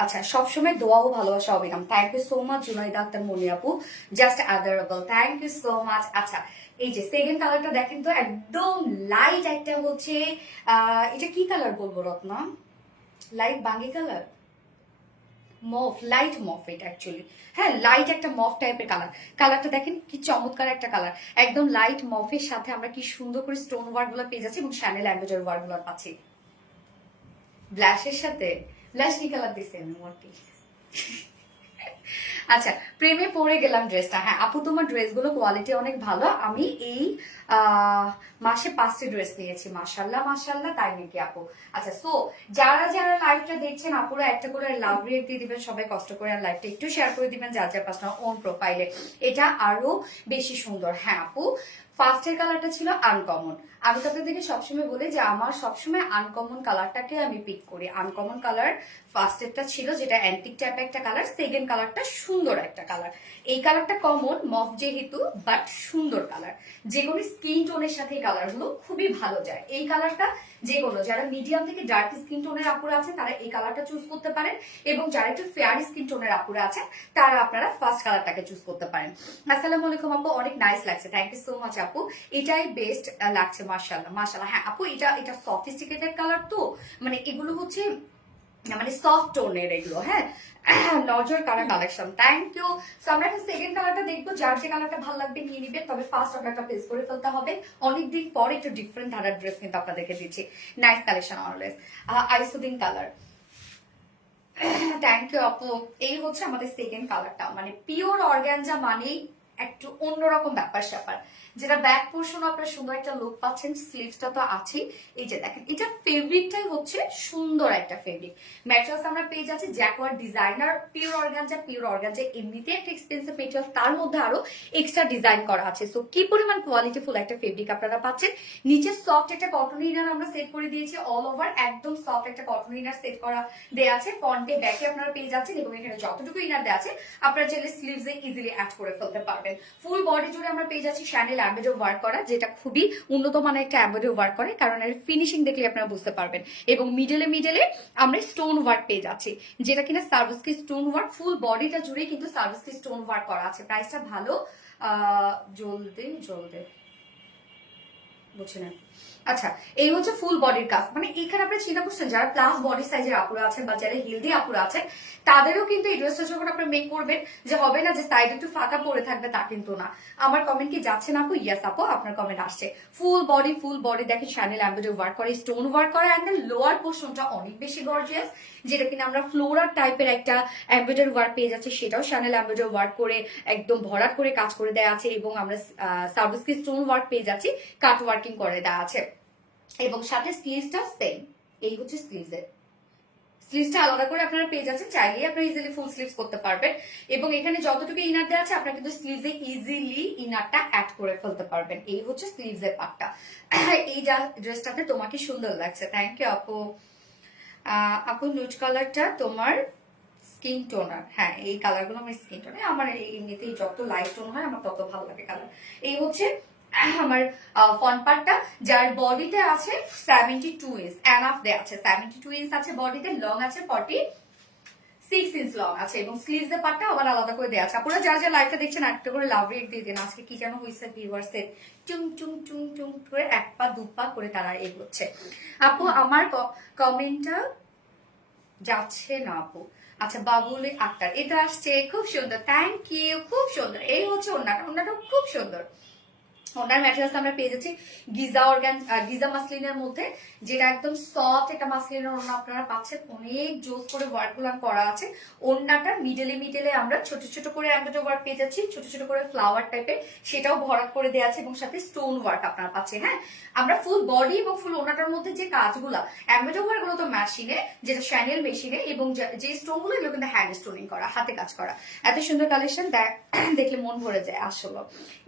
আচ্ছা, সবসময় দোয়া ও ভালোবাসা অবিরাম। Thank you so much Junaida Akter Moni আপু, just adorable, thank you so much. আচ্ছা, এই যে সেকেন্ড কালারটা দেখেন তো, একদম লাইট একটা হচ্ছে এটা কি কালার বলবো রত্না, লাইট বাঙ্গি কালার, মফ, লাইট মফ এটা অ্যাকচুয়ালি। হ্যাঁ, লাইট একটা মফ টাইপের কালার। কালারটা দেখেন কি চমৎকার একটা কালার, একদম লাইট মফের সাথে আমরা কি সুন্দর করে স্টোন ওয়ার্ক গুলো পেয়ে যাচ্ছি এবং শ্যানেল অ্যাম্বেজার ওয়ার্ক গুলো পাচ্ছি ব্লাশের সাথে। ব্লাশ কি কালার দিচ্ছেন মোটি? আচ্ছা, প্রেমে পড়ে গেলাম ড্রেসটা। হ্যাঁ আপু, তোমার ড্রেসগুলো কোয়ালিটি অনেক ভালো। আমি এই মাসে 5টি ড্রেস নিয়েছি, মাশাল্লাহ মাশাল্লাহ। তাই নাকি আপু? আচ্ছা, সো যারা যারা লাইভটা দেখছেন আপুরা একটা করে লাভ রেট দিয়ে দিবেন, সবাই কষ্ট করে আর লাইভটা একটু শেয়ার করে দিবেন যার যার পার্সোনাল ওন প্রোফাইলে, এটা আরো বেশি সুন্দর। হ্যাঁ আপু, ফার্স্টের কালারটা ছিল আনকমন। আমি তো আপনাদেরকে সবসময় বলি যে আমার সবসময় আনকমন কালারটাকে আমি পিক করি। আনকমন কালার ফার্স্টেরটা ছিল, যেটা অ্যান্টিক টাইপ একটা কালার। সেকেন্ড কালারটা সুন্দর একটা কালার। এই কালারটা কমন মফ যেহেতু, বাট সুন্দর কালার। যে কোনো স্কিন টোনের সাথে এই কালারগুলো খুবই ভালো যায়। এই কালারটা যে কোনো, যারা মিডিয়াম থেকে ডার্ক স্কিন টোনের আপুরা আছে তারা এই কালারটা চুজ করতে পারেন, এবং যারা একটু ফেয়ার স্কিন টোনের আপুরা আছে তারা আপনারা ফার্স্ট কালারটাকে চুজ করতে পারেন। আসসালামু আলাইকুম আপু, অনেক নাইস লাগছে, থ্যাংক ইউ সো মাচ আপু, এটাই বেস্ট লাগছে, মাশাআল্লাহ মাশাআল্লাহ। হ্যাঁ আপু, এটা সফিস্টিকেটেড কালার, তো মানে এগুলো হচ্ছে মানে সফট টোনের এগুলো। হ্যাঁ, নজর colour collection, thank you. So আমরা এখন সেকেন্ড কালারটা দেখবো, যার যে কালারটা ভালো লাগবে নিয়ে নিবেন, তবে ফার্স্ট অর্ডারটা প্লেস করে ফেলতে হবে। অনেকদিন পর একটু ডিফারেন্ট ধারার ড্রেস কিন্তু আপনাদেরকে দিচ্ছি, nice collection always. Aisudin colour, thank you আপু। এই হচ্ছে আমাদের সেকেন্ড কালারটা, মানে পিওর অর্গানজা মানেই একটু অন্যরকম ব্যাপার স্যাপার। যেটা ব্যাক পোর্শন আপনার সুন্দর একটা লুক পাচ্ছেন, স্লিভসটা তো আছে। এই যে দেখেন, এটা ফেব্রিকটাই হচ্ছে সুন্দর একটা ফেব্রিক। ম্যাটেরিয়ালস আমরা পেয়ে যাচ্ছি jacquard designer pure organza. Pure organza এমনিতে একটা এক্সপেন্সিভ মেটেরিয়াল, তার মধ্যে আরো এক্সট্রা ডিজাইন করা আছে। সো কি পরিমাণ কোয়ালিটিফুল একটা ফেব্রিক আপনারা পাচ্ছেন। নিচে সফট একটা কটন ইনার আমরা সেট করে দিয়েছি, অল ওভার একদম সফট একটা কটন ইনার সেট করা দেওয়া আছে। ফ্রন্টে ব্যাকে আপনারা পেয়ে যাচ্ছেন, এবং এখানে যতটুকু ইনার দেওয়া আছে আপনারা চাইলে স্লিভসে ইজিলি অ্যাড করে ফেলতে পারবেন। ফুল বডি জুড়ে আমরা পেয়ে যাচ্ছি শ্যানেল অ্যাম্বেডার ওয়ার্ক করা, যেটা খুবই উন্নত মানের একটা অ্যাম্বেডার ওয়ার্ক করে, কারণ এর ফিনিশিং দেখলে আপনারা বুঝতে পারবেন। এবং মিডলে মিডলে আমরা স্টোন ওয়ার্ক পেয়ে যাচ্ছি, যেটা কিনা সার্ভিসকি স্টোন ওয়ার্ক। ফুল বডিটা জুড়ে কিন্তু সার্ভিসকি স্টোন ওয়ার্ক করা আছে। প্রাইসটা ভালো, জলদি জলদি বুঝছেন। আচ্ছা, এই হচ্ছে ফুল বডির কাজ। মানে এখানে আপনি চিন্তা করছেন, যারা প্লাস বডি সাইজের আপুরা আছেন বা যারা হেলদি আপুরা আছেন, তাদেরও কিন্তু এই ড্রেসটা যখন আপনি মেক করবেন, যে হবে না যে সাইড একটু ফাঁকা পড়ে থাকবে, তা কিন্তু না। আমার কমেন্ট কি যাচ্ছে না আপু? ইয়াস আপু, আপনার কমেন্ট আসছে। ফুল বডি দেখেন শ্যানেল অ্যাম্বেডার ওয়ার্ক করে, স্টোন ওয়ার্ক করে, এন্ড দেন লোয়ার পোর্শনটা অনেক বেশি গর্জিয়াস, যেটা কিনা আমরা ফ্লোরার টাইপের একটা এমব্রয়ডারি ওয়ার্ক পেয়ে যাচ্ছি, সেটাও শ্যানেল এমব্রয়ডারি ওয়ার্ক করে একদম ভরাট করে কাজ করে দেওয়া আছে। এবং আমরা সার্ভিসকি স্টোন ওয়ার্ক পেয়ে যাচ্ছি, কাট ওয়ার্কিং করে দেওয়া আছে। এবং সাথে স্লিভসটা সেম, এই হচ্ছে স্লিভসের। স্লিভসটা আলাদা করে আপনারা পেয়ে যাচ্ছেন, চাইলেই আপনারা ইজিলি ফুল স্লিভস করতে পারবেন। এবং এখানে যতটুকু ইনার দেওয়া আছে আপনারা কিন্তু স্লিভসে ইজিলি ইনারটা অ্যাড করে ফেলতে পারবেন। এই হচ্ছে স্লিভসের পার্টটা। এই ড্রেসটাতে তোমাকে সুন্দর লাগছে, থ্যাংক ইউ আপু। আপু, নুড কালারটা তোমার স্কিন টোনার। হ্যাঁ, এই কালারগুলো আমার স্কিন টোনার। আমার এমনিতেই যত লাইট টোন হয় আমার তত ভালো লাগে কালার। এই হচ্ছে আমার ফ্রন্ট পার্টটা, যার বডিতে আছে 72 ইঞ্চ এনাফ দেয়া আছে। 72 ইঞ্চ আছে বডিতে, লং আছে 46 ইঞ্চ লং আছে, এবং স্লিভস এর পার্টটা আবার আলাদা করে দেওয়া আছে। আপনারা যারা যারা লাইভটা দেখছেন একটা করে লাভ রেট দিয়ে দেন। আজকে কি যেন হয়েছে ভিউয়ার্সের, টুং টুং টুং টুং করে এক পা দু পা করে তারা এগোচ্ছে। আপু, আমার কমেন্টটা যাচ্ছে না আপু। আচ্ছা, বাবুল আক্তার, এটা আসছে, খুব সুন্দর, থ্যাংক ইউ, খুব সুন্দর। এই হচ্ছে ওন্নাটা খুব সুন্দর। ওনার ম্যাটেরিয়ালস আমরা পেয়ে যাচ্ছি গিজা মাসলিনের মধ্যে, যেটা একদম সফট একটা মাসলিনের ওড়না আপনারা পাচ্ছেন। অনেক জোস করে ওয়ার্ক গুলো করা আছে। ওড়নাটার মিডলে আমরা ছোট ছোট করে এমব্রয়ডারি ওয়ার্ক পেয়ে যাচ্ছি, ছোট ছোট করে ফ্লাওয়ার টাইপের, সেটাও ভরাট করে দেওয়া আছে, এবং সাথে স্টোন ওয়ার্ক আপনারা পাচ্ছেন। হ্যাঁ, আমরা ফুল বডি এবং ফুল ওড়নাটার মধ্যে যে কাজগুলা, এমব্রয়ডারি ওয়ার্ক গুলো তো মেশিনে, যেটা শ্যানেল মেশিনে, এবং যে স্টোন গুলো এগুলো কিন্তু হ্যান্ড স্টোনিং করা, হাতে কাজ করা। এত সুন্দর কালেকশন দেখলে মন ভরে যায় আসলে।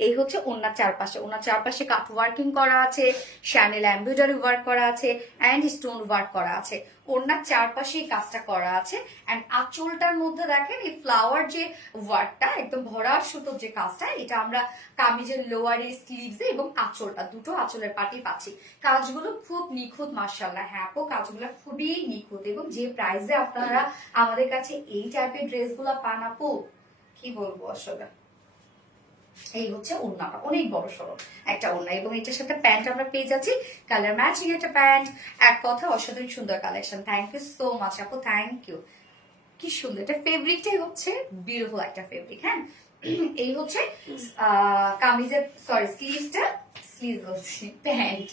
এই হচ্ছে ওড়নার চারপাশ। আসছে। ওনার চারপাশে কাট ওয়ার্কিং করা আছে, শ্যানেল এমব্রয়ডারি ওয়ার্ক করা আছে, অ্যান্ড স্টোন ওয়ার্ক করা আছে। ওনার চারপাশেই কাজটা করা আছে। অ্যান্ড আঁচলটার মধ্যে দেখেন এই ফ্লাওয়ার যে ওয়ার্কটা, একদম ভরা সুতোর যে কাজটা, এটা আমরা কামিজের লোয়ারে, স্লিভসে এবং আঁচলটা, দুটো আঁচলের পাটি পাচ্ছি। কাজগুলো খুব নিখুঁত মাশাআল্লাহ। হ্যাঁ আপু, কাজগুলো খুবই নিখুঁত। এবং যে প্রাইসে আপনারা আমাদের কাছে এই টাইপের ড্রেসগুলো পান আপু, কি বলবো আসলে। এই হচ্ছে ওড়নাটা, অনেক বড় সড়ো একটা ওড়না, এবং এটার সাথে প্যান্ট আমরা পেয়ে যাচ্ছি কালার ম্যাচিং একটা প্যান্ট। এক কথা অসাধারণ সুন্দর collection. Thank you so much আপু, থ্যাংক ইউ। কি সুন্দর এটা, ফেব্রিকটাই হচ্ছে বিউটিফুল একটা ফেব্রিক। হ্যাঁ, এই হচ্ছে কামিজের, সরি স্লিভসটা, স্লিভ বলছি, প্যান্ট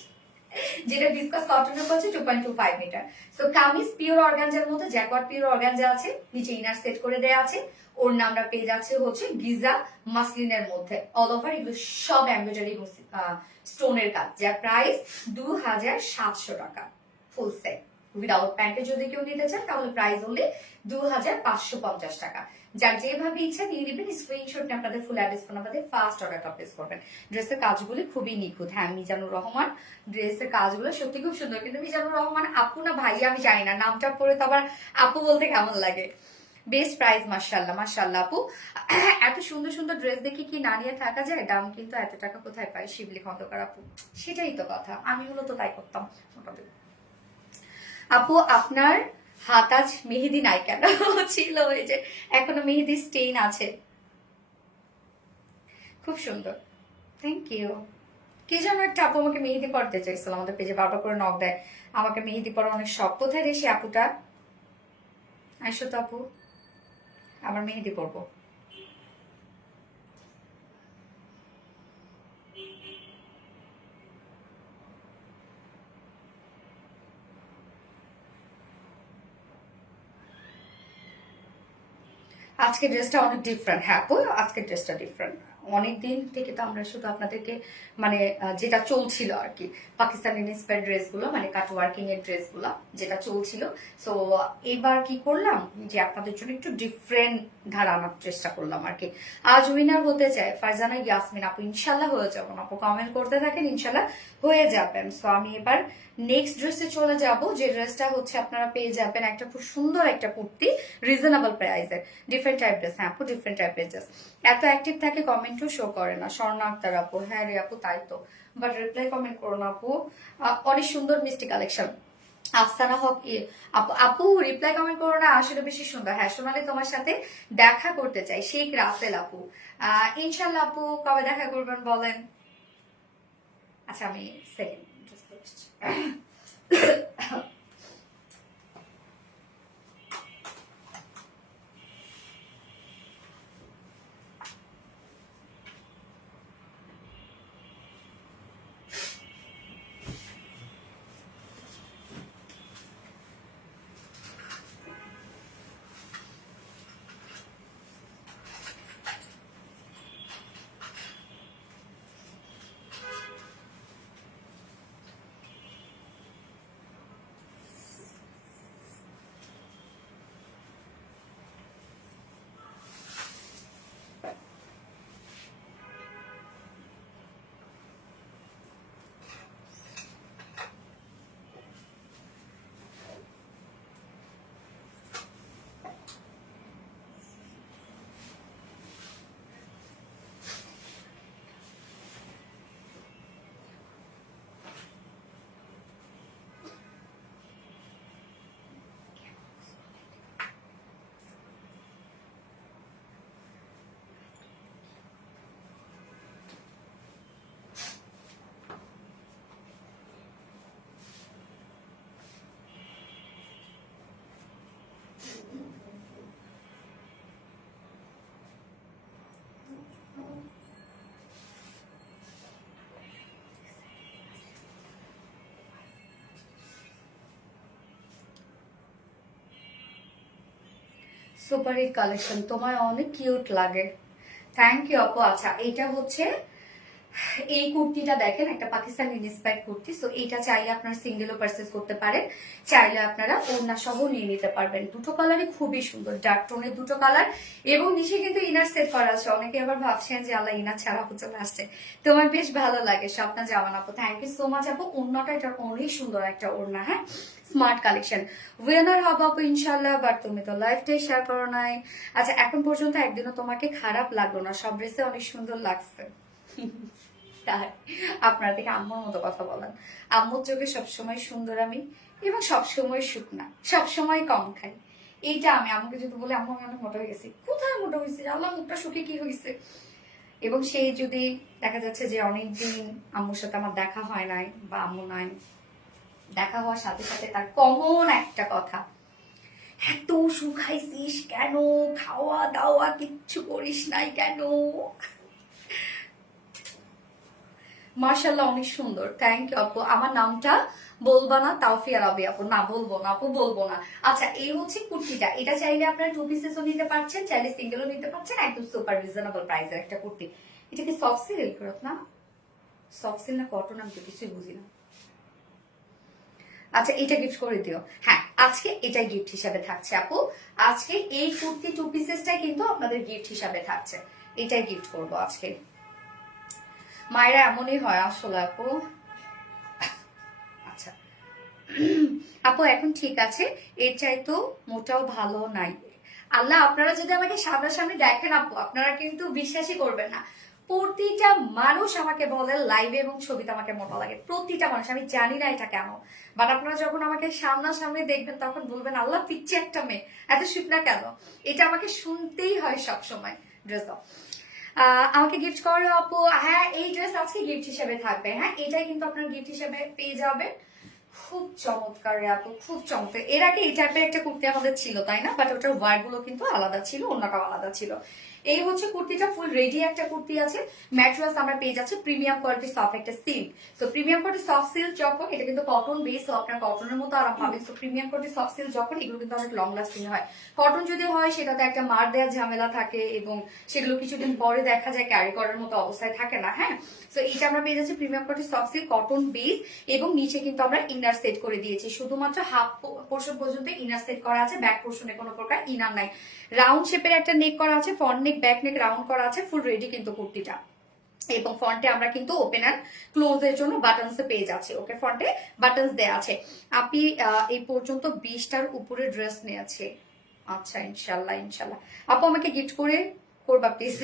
যেটা বিসকাস কটনের বলছে 2.25 মিটার। সো কামিজ পিওর অর্গানজার মধ্যে, জ্যাকওয়ার্ড পিওর অর্গানজা আছে, নিচে ইনার সেট করে দেয়া আছে। ওর নাম আমরা পেয়ে যাচ্ছে হচ্ছে গিজা মাসলিনের মধ্যে, অল ওভার এগুলো সব এমব্রয়ডারি এবং স্টোনের কাজ, যার প্রাইস 2700 টাকা ফুল সেট। উইদাউট প্যান্টে যদি কেউ নিতে চান তাহলে প্রাইস হলে 2550 টাকা। যার যেভাবে ইচ্ছা নিয়ে নেবেন, স্ক্রিনশট নিয়ে আপনাদের ফুল অ্যাড্রেস ফোন আপনাদের ফার্স্ট অর্ডারটা প্লেস করবেন। ড্রেসের কাজগুলি খুবই নিখুঁত। হ্যাঁ, মিজানুর রহমান, ড্রেসের কাজগুলো সত্যি খুব সুন্দর। কিন্তু মিজানুর রহমান আপু না ভাইয়া আমি জানি না, নামটা পরে তো আবার আপু বলতে কেমন লাগে। বেস্ট প্রাইস মাশাআল্লাহ মাশাআল্লাহ আপু। এত সুন্দর সুন্দর ড্রেস দেখে কি না নিয়ে থাকা যায়? দাম কিন্তু এত টাকা কোথায় পাই শিবলি খন্দকার আপু, সেটাই তো কথা। আমি হলো তো তাই করতাম মোটামুটি। আপু আপনার হাত আজ মেহেদি নাই কেন? ছিল, ওই যে এখনো মেহেদি স্টেইন আছে। খুব সুন্দর, থ্যাংক ইউ। কি যেন একটা আপু আমাকে মেহেদি পড়তে চাইছিল, আমাদের পেজে বারবার করে নক দেয়, আমাকে মেহেদি পড়া অনেক শখ। কোথায় রে সে আপুটা? আইসো তো আপু, আমার মেহেদি পড়বো। আজকের ড্রেসটা অনেক ডিফারেন্ট। হ্যাঁ আপু, আজকের ড্রেসটা ডিফারেন্ট। অনেক দিন থেকে তো আমরা শুধু আপনাদেরকে মানে যেটা চলছিল আর কি, পাকিস্তানি ইন্সপায়ার্ড ড্রেসগুলো, মানে কাট ওয়ার্কিং এর ড্রেসগুলো যেটা চলছিল। সো এবার কি করলাম যে আপনাদের জন্য একটু ডিফারেন্ট ধারা আনার চেষ্টা করলাম আর কি। আজ উইনার হতে চায় ফারজানা ইয়াসমিন আপু, ইনশাল্লাহ হয়ে যাবেন আপু, কমেন্ট করতে থাকেন, ইনশাল্লাহ হয়ে যাবেন। সো আমি এবার নেক্সট ড্রেসে চলে যাব, যে ড্রেসটা হচ্ছে আপনারা পেয়ে যাবেন একটা খুব সুন্দর একটা কুর্তি, রিজনেবল প্রাইসের, ডিফারেন্ট টাইপ ড্রেস। হ্যাঁ আপু, ডিফারেন্ট টাইপের ড্রেস। এত অ্যাক্টিভ থাকে, কমেন্টও শো করে না। স্বর্ণা আক্তার আপু, হ্যাঁ রে আপু তাই তো, বাট রিপ্লাই কমেন্ট করো না আপু। অনেক সুন্দর মিষ্টি কালেকশন। আফসানা হক আপু, আপু রিপ্লাই কমেন্ট করো না, আসলে বেশি সুন্দর। হ্যাঁ সোনালি, তোমার সাথে দেখা করতে চাই। শেখ রাসেল আপু, ইনশাল্লাহ আপু কবে দেখা করবেন বলেন। আচ্ছা আমি সেকেন্ড সুপার হিট কালেকশন, তোমায় অনেক কিউট লাগে। থ্যাংক ইউ আপু। আচ্ছা এটা হচ্ছে এই কুর্তিটা দেখেন, একটা পাকিস্তানি ইন্সপায়ার্ড কুর্তি। সো এইটা চাইলে আপনারা সিঙ্গেলও পারচেস করতে পারেন, চাইলে আপনারা ওড়না সহ নিয়ে নিতে পারবেন। দুটো কালারই খুবই সুন্দর, ডার্ক টোনের দুটো কালার, এবং নিচে কিন্তু ইনার সেট করা আছে। অনেকে আবার ভাবছেন যে আল্লাহ ইনার ছাড়া চলে আসছে, তোমার বেশ ভালো লাগে স্বপ্না জামান আপু, থ্যাংক ইউ সো মাচ আপু। ওড়নাটা এটা অনেক সুন্দর একটা ওড়না, হ্যাঁ, স্মার্ট কালেকশন। উইনার হবো আপু ইনশাল্লাহ, বাট তুমি তো লাইফটাই শেয়ার করো নাই। আচ্ছা, এখন পর্যন্ত একদিনও তোমাকে খারাপ লাগলো না, সব ড্রেসে অনেক সুন্দর লাগছে। তাই আপনারা দেখে আম্মুর মতো কথা বলেন। আম্মুর চোখে সবসময় সুন্দর আমি, এবং সবসময় শুকনা, সবসময় কম খাই। এইটা আমি আম্মুকে যদি বলি আম্মু আমি অনেক মোটা হয়ে গেছি, কোথায় মোটা হয়েছে, আল্লাহ মুখটা শুকিয়ে কি হয়েছে। এবং সেই যদি দেখা যাচ্ছে যে অনেকদিন আম্মুর সাথে আমার দেখা হয় নাই বা আম্মু নাই, দেখা হওয়ার সাথে সাথে তার কমন একটা কথা, এত শুকাইছিস কেন, খাওয়া দাওয়া কিচ্ছু করিস নাই কেন। মার্শাল্লাহ অনেক সুন্দর, থ্যাংক ইউ আপু। আমার নামটা বলবা না তাওফিয়া রাবি আপু? না বলবো না আপু, বলবো না। আচ্ছা, এই হচ্ছে কুর্তিটা, এটা চাইলে আপনারা 2 পিসেসও নিতে পারছেন, চাইলে সিঙ্গেলও নিতে পারছেন, একদম সুপার রিজনেবল প্রাইসের একটা কুর্তি। এটা কি সফট সিল্ক না, সফট সিল্ক না কটন, আমি তো কিছুই বুঝি না। আচ্ছা, এটা গিফট করে দিও। হ্যাঁ, আজকে এটাই গিফট হিসাবে থাকছে আপু। আজকে এই কুর্তি 2 পিসেসটাই কিন্তু আপনাদের গিফট হিসাবে থাকছে, এটাই গিফট করবো আজকে। মায়েরা এমনই হয় আসলে আপু। আচ্ছা আপু, এখন ঠিক আছে, এর চাইতো মোটাও ভালো নাই। আল্লাহ, আপনারা যদি আমাকে সামনাসামনি দেখেন আপু, আপনারা কিন্তু বিশ্বাসই করবেন না। প্রতিটা মানুষ আমাকে বলে লাইভে এবং ছবিতে আমাকে মোটা লাগে, প্রতিটা মানুষ। আমি জানি না এটা কেন, বাট আপনারা যখন আমাকে সামনাসামনি দেখবেন তখন বলবেন আল্লাহ পিচ্ছি একটা মেয়ে, এত শুকনা কেন। এটা আমাকে শুনতেই হয় সব সময়। ড্রেস দাও, আমাকে গিফট করো আপু। হ্যাঁ, এই ড্রেস আজকে গিফট হিসেবে থাকবে। হ্যাঁ, এটাই কিন্তু আপনার গিফট হিসেবে পেয়ে যাবেন। খুব চমৎকার রে আপু, খুব চমৎকার। এর আগে এই টাইপের একটা কুর্তি আমাদের ছিল, তাই না? বাট ওটার ওয়ার গুলো কিন্তু আলাদা ছিল, অন্যটাও আলাদা ছিল। এই হচ্ছে কুর্তিটা, ফুল রেডি একটা কুর্তি আছে। ম্যাটেরিয়ালস আমরা পেয়ে যাচ্ছি প্রিমিয়াম কোয়ালিটি সফট একটা silk. So premium quality soft silk যখন, এটা কিন্তু কটন বেস, সো আপনার কটনের মতো আরাম পাবেন। So premium quality soft silk যখন, এগুলো কিন্তু অনেক লং লাস্টিং হয়। কটন যদি হয় সেটাতে একটা মার দেওয়ার ঝামেলা থাকে, এবং সেগুলো কিছুদিন পরে দেখা যায় ক্যারি করার মতো অবস্থায় থাকে না। হ্যাঁ, সো এটা আমরা পেয়ে যাচ্ছি premium quality soft silk cotton base, এবং নিচে কিন্তু আমরা ইনার সেট করে দিয়েছি। শুধুমাত্র হাফ পোর্শন পর্যন্ত ইনার সেট করা আছে, ব্যাক পোর্শনে কোনো প্রকার ইনার নাই। রাউন্ড শেপের একটা নেক করা আছে, ফ্রন্ট নেক ব্যাক নেক রাউন্ড করা আছে, ফুল রেডি কিন্তু কুর্তিটা। এবং ফ্রন্টে আমরা কিন্তু ওপেন অ্যান্ড ক্লোজ এর জন্য বাটনস পেয়ে যাচ্ছি। ওকে, ফ্রন্টে বাটনস দেয়া আছে। আপনি এই পর্যন্ত 20টার উপরে ড্রেস নিয়েছে। আচ্ছা, ইনশাল্লাহ ইনশাল্লাহ আপু, আমাকে গিফট করে করবা প্লিজ।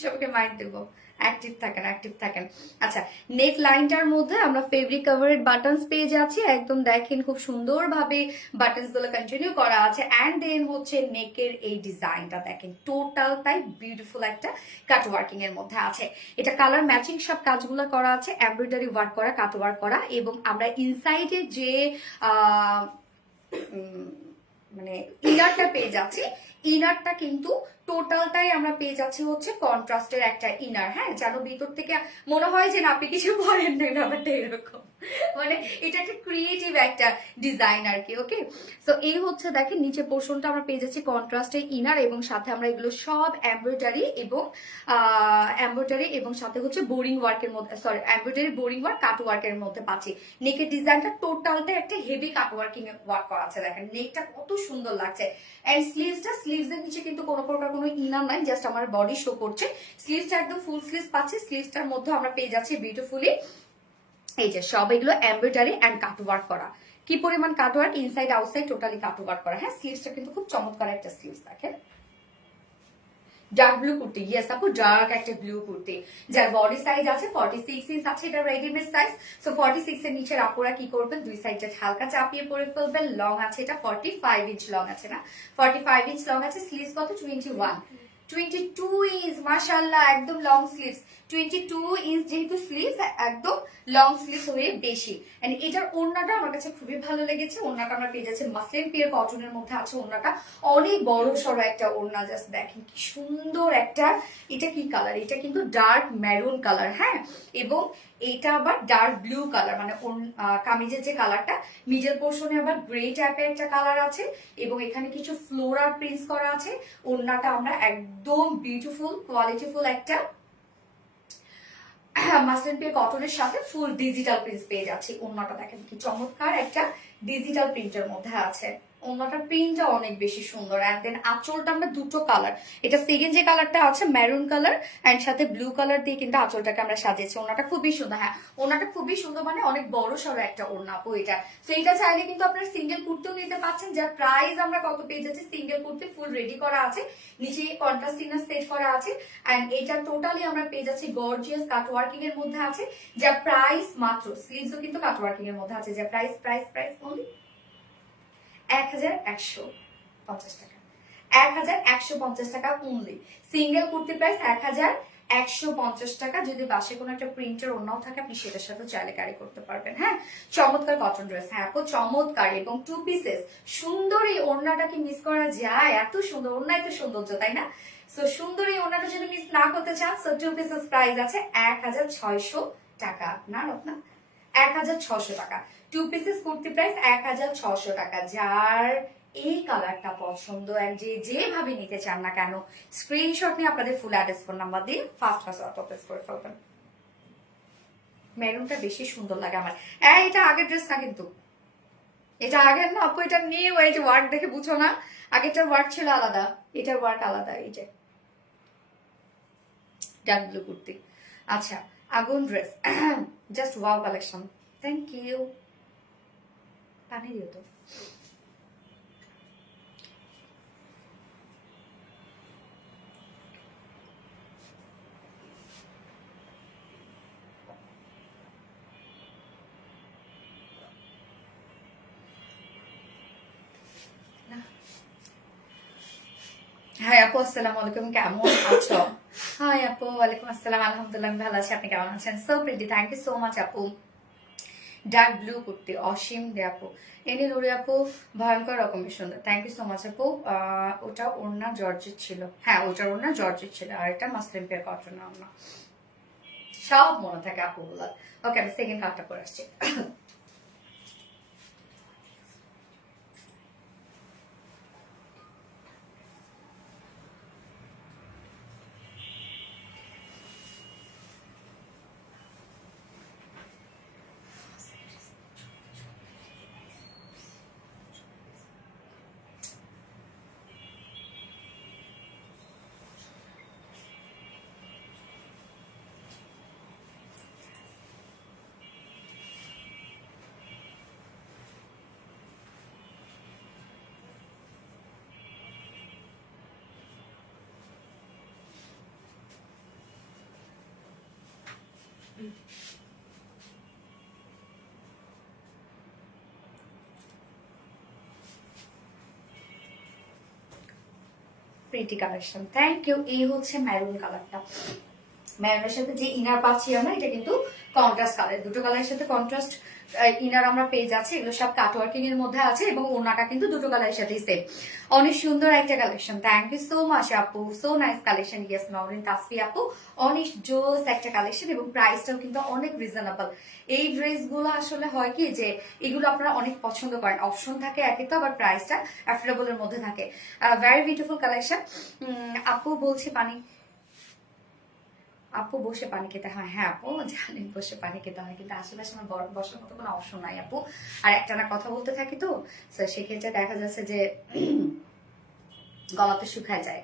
সবাইকে মাইন্ড দেবো, অ্যাক্টিভ থাকেন অ্যাক্টিভ থাকেন। আচ্ছা, নেক লাইনটার মধ্যে আমরা ফেব্রিক কাভারেড বাটনস পেয়ে যাচ্ছি, একদম দেখেন খুব সুন্দরভাবে বাটনস গুলো কন্টিনিউ করা আছে। অ্যান্ড দেন হচ্ছে নেকের এই ডিজাইনটা দেখেন, টোটালটাই বিউটিফুল একটা কাট ওয়ার্কিং এর মধ্যে আছে। এটা কালার ম্যাচিং সব কাজগুলো করা আছে, এমব্রয়ডারি ওয়ার্ক করা, কাট ওয়ার্ক করা, এবং আমরা ইনসাইডে যে মানে ইনারটা পেয়ে যাচ্ছি, ইনারটা কিন্তু টোটালটাই আমরা পেয়ে যাচ্ছি হচ্ছে কন্ট্রাস্টের একটা ইনার। হ্যাঁ, যেন ভিতর থেকে মনে হয় যে না আপনি কিছু পরেন না, ব্যাপারটা এরকম। মানে এটা একটা ক্রিয়েটিভ একটা ডিজাইন আর কি। ওকে, সো এই হচ্ছে দেখেন নিচে পোর্শনটা আমরা পেয়ে যাচ্ছি কন্ট্রাস্টের ইনার, এবং সাথে আমরা এগুলো সব এমব্রয়ডারি এবং সাথে হচ্ছে বোরিং ওয়ার্কের মধ্যে, সরি এমব্রয়ডারি বোরিং ওয়ার্ক কাট ওয়ার্কের মধ্যে পাচ্ছি। নেকের ডিজাইনটা টোটালটা একটা হেভি কাট ওয়ার্কিং ওয়ার্ক করা আছে, দেখেন নেকটা কত সুন্দর লাগছে। এন্ড স্লিভসের নিচে কিন্তু কোনো প্রকার কোনো ইনার নাই, জাস্ট আমার বডি শো করছে। স্লিভসটা একদম ফুল স্লিভস পাচ্ছি, স্লিভসটার মধ্যে আমরা পেয়ে যাচ্ছি বিউটিফুলি এই যে সব এগুলো এমব্রয়ডারি এন্ড কাট ওয়ার্ক করা। কি পরিমাণ কাট ওয়ার্ক, ইনসাইড আউটসাইড টোটালি কাট ওয়ার্ক করা। হ্যাঁ, স্লিভসটা কিন্তু খুব চমৎকার একটা স্লিভস দেখেন। ডার্ক ব্লু কুর্তি, ইয়েস আপু, ডার্ক একটা ব্লু কুর্তি, যার বডি সাইজ আছে 46 ইঞ্চ আছে, এটা রেডিমেড সাইজ। সো 46 এর নিচে আপুরা কি করবেন, দুই সাইডটা হালকা চাপিয়ে পরে ফেলবেন। লং আছে এটা 45 ইঞ্চ লং আছে, না 45 ইঞ্চ লং আছে। স্লিভস কত, 22 ইঞ্চ, মাশাআল্লাহ একদম লং স্লিভস। 22 ইঞ্চ যেহেতু স্লিভস, একদম লং স্লিভস হয়ে বেশি। এন্ড এটার ওড়নাটা আমার কাছে খুবই ভালো লেগেছে। ওড়নাটা আমরা পেয়ে যাচ্ছি মাসলিন পিওর কটনের মধ্যে আছে। ওড়নাটা অনেক বড় সড়ো একটা ওড়না, জাস্ট দেখেন কি সুন্দর একটা। এটা কি কালার, এটা কিন্তু ডার্ক মেরুন কালার। হ্যাঁ, এবং এটা আবার ডার্ক ব্লু কালার, মানে কামিজের যে কালারটা, মিডল পোর্শনে আবার গ্রে টাইপের একটা কালার আছে, এবং এখানে কিছু ফ্লোরাল প্রিন্টস করা আছে। ওড়নাটা আমরা একদম বিউটিফুল কোয়ালিটিফুল একটা মাসলিন পে কটনের সাথে ফুল ডিজিটাল প্রিন্ট পেয়ে যাচ্ছি। ওড়নাটা দেখেন কি চমৎকার একটা ডিজিটাল প্রিন্টের মধ্যে আছে। ওড়নাটার প্রিন্টটা অনেক বেশি সুন্দর। অ্যান্ড দেন আঁচলটা আমরা দুটো কালার, এটা সেকেন্ড যে কালারটা আছে মেরুন কালার অ্যান্ড সাথে ব্লু কালার দিয়ে কিন্তু আঁচলটাকে আমরা সাজিয়েছি। ওড়নাটা খুবই সুন্দর। হ্যাঁ, ওড়নাটা খুবই সুন্দর, মানে অনেক বড় সড়ো একটা ওড়না আপু এটা। তো এটা চাইলে কিন্তু আপনার সিঙ্গেল কুর্তিও নিতে পারছেন, যার প্রাইস আমরা কত পেয়ে যাচ্ছি। সিঙ্গেল কুর্তি ফুল রেডি করা আছে, নিচে কন্ট্রাস্ট ইনার সেট করা আছে অ্যান্ড এটা টোটালি আমরা পেয়ে যাচ্ছি গর্জিয়াস কাট ওয়ার্কিং এর মধ্যে আছে, যার প্রাইস মাত্র, স্লিভসও কিন্তু কাট ওয়ার্কিং এর মধ্যে আছে, যার প্রাইস প্রাইস প্রাইস অনলি 1150 টাকা। 1150 টাকা অনলি। সিঙ্গেল কুর্তি প্রাইস 1150 টাকা। যদি বাসে কোনো একটা প্রিন্টের ওড়নাও থাকে আপনি সেটার সাথে চাইলে ক্যারি করতে পারবেন। হ্যাঁ, চমৎকার কটন ড্রেস। হ্যাঁ আপু চমৎকার, এবং 2 পিসেস সুন্দর। এই ওড়নাটা কি মিস করা যায়? এত সুন্দর ওড়না, এত সৌন্দর্য, তাই না? সো সুন্দর এই ওড়নাটা যদি মিস না করতে চান, সো 2 পিসেস প্রাইস আছে 1600 টাকা। না রত্না, 1600 টাকা। 2 পিসেস কুর্তি প্রাইস 1600 টাকা। যার এই কালারটা পছন্দ যেভাবে নিতে চান না কেন, স্ক্রিনশট নিয়ে আপনাদের ফুল অ্যাড্রেস ফোন নাম্বার দিয়ে ফার্স্ট অটো প্লেস করে ফেলবেন। মেরুনটা বেশি সুন্দর লাগে আমার। এটা আগের ড্রেস না কিন্তু, এটা আগের না আপু, এটা নিউ। এই যে ওয়ার্ক দেখে বুঝো না, আগেরটার ওয়ার্ক ছিল আলাদা, এটার ওয়ার্ক আলাদা। এই যে ডার্ক ব্লু কুর্তি। আচ্ছা, আগুন dress, just wow collection. Thank you. পানি দিও তো। হাই আপু, আসসালামু আলাইকুম, কেমন আছো? হাই আপু, ওয়ালাইকুম আসসালাম, আলহামদুলিল্লাহ আমি ভালো আছি, আপনি কেমন আছেন? So pretty, thank you so much আপু। ডার্ক ব্লু কুর্তি অসীম দে আপু, এনে নুরি আপু ভয়ঙ্কর রকমের সুন্দর, থ্যাংক ইউ সো মাচ আপু। ওটা ওড়না জর্জেট ছিল, হ্যাঁ ওটার ওড়না জর্জেট ছিল, আর এটা মাসলিন পেয়ার কটন ওড়না। সব মনে থাকে আপুগুলা। ওকে, আমি সেকেন্ড কার্ডটা করে আসছি। Pretty collection, thank you. এই হচ্ছে মেরুন কালারটা, মেরুনের সাথে যে ইনার পাচ্ছি আমরা, এটা কিন্তু কন্ট্রাস্ট কালার। দুটো কালারের সাথে কন্ট্রাস্ট ইনার আমরা পেয়ে যাচ্ছি। এগুলো সব কাট ওয়ার্কিং এর মধ্যে আছে এবং ওনাটা কিন্তু দুটো কালারের সাথেই সেম। অনেক সুন্দর একটা collection, thank you so much আপু, so nice collection. Yes Nowrin Tasfi আপু, অনেক জোস একটা কালেকশন এবং প্রাইসটাও কিন্তু অনেক রিজনেবল। এই ড্রেসগুলো আসলে হয় কি যে এগুলো আপনারা অনেক পছন্দ করেন, অপশন থাকে একই, তো আবার প্রাইসটা অ্যাফোর্ডেবল এর মধ্যে থাকে। Very beautiful collection. আপু বলছি পানি, আপু বসে পানি খেতে হয়। হ্যাঁ আপু জানি বসে পানি খেতে হয়, কিন্তু আশেপাশে আমার বসার মতো কোনো অপশন নাই আপু। আর একটা না কথা বলতে থাকি, তো সেক্ষেত্রে দেখা যাচ্ছে যে গলাতে শুকায় যায়।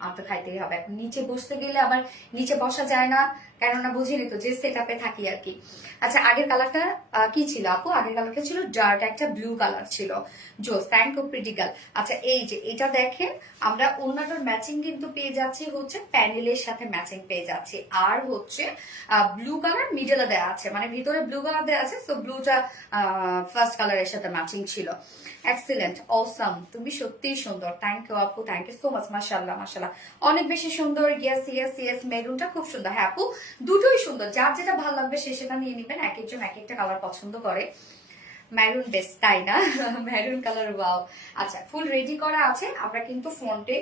আমার তো খাইতেই হবে। এখন নিচে বসতে গেলে আবার নিচে বসা যায় না, কেননা বুঝিনি তো যে সেট আপে থাকি আর কি। আচ্ছা, আগের কালারটা কি ছিল আপু? আগের কালারটা ছিল ডার্ক একটা ব্লু কালার ছিল। জোস, থ্যাংক ইউ প্রিটিকাল। আচ্ছা, এই যে এটা দেখেন, আমরা অন্যটার ম্যাচিং কিন্তু পেয়ে যাচ্ছি হচ্ছে প্যানেলের সাথে ম্যাচিং পেয়ে যাচ্ছি, আর হচ্ছে ব্লু কালার মিডলে দেওয়া আছে, মানে ভিতরে ব্লু কালার দেওয়া আছে। সো ব্লুটা ফার্স্ট কালারের সাথে ম্যাচিং ছিল। এক্সিলেন্ট, অসাম, তুমি সত্যিই সুন্দর, থ্যাংক ইউ আপু, থ্যাংক ইউ সো মাচ। মাশাআল্লাহ মাশাআল্লাহ, অনেক বেশি সুন্দর। ইয়েস ইয়েস ইয়েস, মেরুনটা খুব সুন্দর। হ্যাঁ আপু, দুটোই সুন্দর, যার যেটা ভালো লাগবে সে সেটা নিয়ে নিবেন। এক একজন এক একটা কালার পছন্দ করে। মেরুন বেস্ট, তাই না? Maroon colour, wow. আচ্ছা, ফুল রেডি করা আছে। আমরা কিন্তু ফ্রন্টে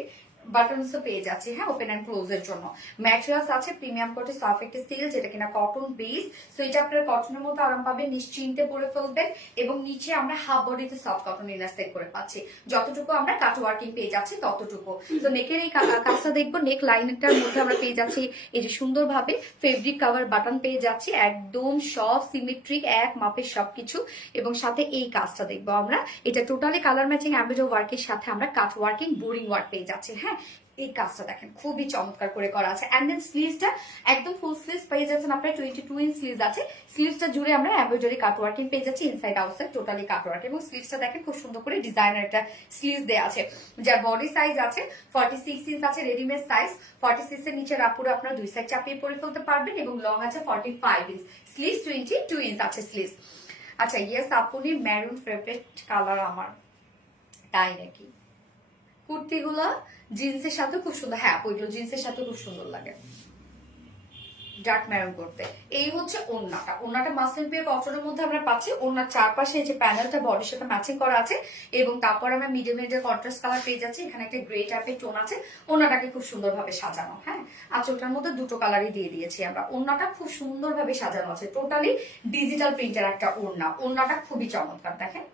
বাটনসও পেয়ে যাচ্ছি, হ্যাঁ, ওপেন অ্যান্ড ক্লোজ এর জন্য। ম্যাটেরিয়ালস আছে প্রিমিয়াম কোটে সফট স্টিল, যেটা কিনা কটন বেস। সো এটা আপনার কটনের মতো আরাম পাবেন, নিশ্চিন্তে পরে ফেলবেন। এবং নিচে আমরা হাফ বডিতে সফট কটন ইনার সেট করে পাচ্ছি, যতটুকু আমরা কাট ওয়ার্কিং পেয়ে যাচ্ছি ততটুকু। তো নেকের এই কাজটা দেখবো, নেক লাইনটার মধ্যে আমরা পেয়ে যাচ্ছি এই যে সুন্দরভাবে ফেব্রিক কাভার বাটন পেয়ে যাচ্ছি, একদম সব সিমেট্রিক, এক মাপের সবকিছু। এবং সাথে এই কাজটা দেখবো আমরা, এটা টোটালি কালার ম্যাচিং এমব্রয়ডারি ওয়ার্কের সাথে আমরা কাট ওয়ার্কিং বোরিং ওয়ার্ক পেয়ে যাচ্ছি, হ্যাঁ। এই কাজটা দেখেন খুবই চমৎকার করে করা আছে। এন্ড দেন স্লিভসটা একদম ফুল স্লিভস পেয়ে যাচ্ছেন আপনার, 22 ইঞ্চ স্লিভস আছে। স্লিভসটা জুড়ে আমরা এমব্রয়ডারি কাট ওয়ার্কিং পেয়ে যাচ্ছি, ইনসাইড আউটসাইড টোটালি কাট ওয়ার্ক। এবং স্লিভসটা দেখেন খুব সুন্দর করে ডিজাইনার একটা স্লিভস দেওয়া আছে, যার বডি সাইজ আছে 46 ইঞ্চ আছে রেডিমেড সাইজ। 46 এর নিচে রাপুরে আপনারা দুই সাইড চাপিয়ে পরে ফেলতে পারবেন। এবং লং আছে 45 ইঞ্চ, স্লিভস 22 ইঞ্চ আছে স্লিভস। আচ্ছা ইয়েস আপনি মেরুন ফেভারিট কালার আমার, তাই নাকি? কুর্তিগুলা জিন্সের সাথে খুব সুন্দর, হ্যাঁ ওইগুলো জিন্সের সাথে খুব সুন্দর লাগে ডার্ক মেরুন করতে। এই হচ্ছে ওড়নাটা, ওড়নাটা মাসলিন পিওর কটনের মধ্যে আমরা পাচ্ছি। ওড়নার চারপাশে এই যে প্যানেলটা বডির সাথে ম্যাচিং করা আছে। এবং তারপর আমরা মিডিয়াম রেঞ্জের কন্ট্রাস্ট কালার পেয়ে যাচ্ছি, এখানে একটা গ্রে টাইপের টোন আছে। ওড়নাটাকে খুব সুন্দরভাবে সাজানো, হ্যাঁ, আঁচলটার মধ্যে দুটো কালারই দিয়ে দিয়েছি আমরা। ওড়নাটা খুব সুন্দরভাবে সাজানো আছে, টোটালি ডিজিটাল প্রিন্টের একটা ওড়না। ওড়নাটা খুবই চমৎকার, দেখেন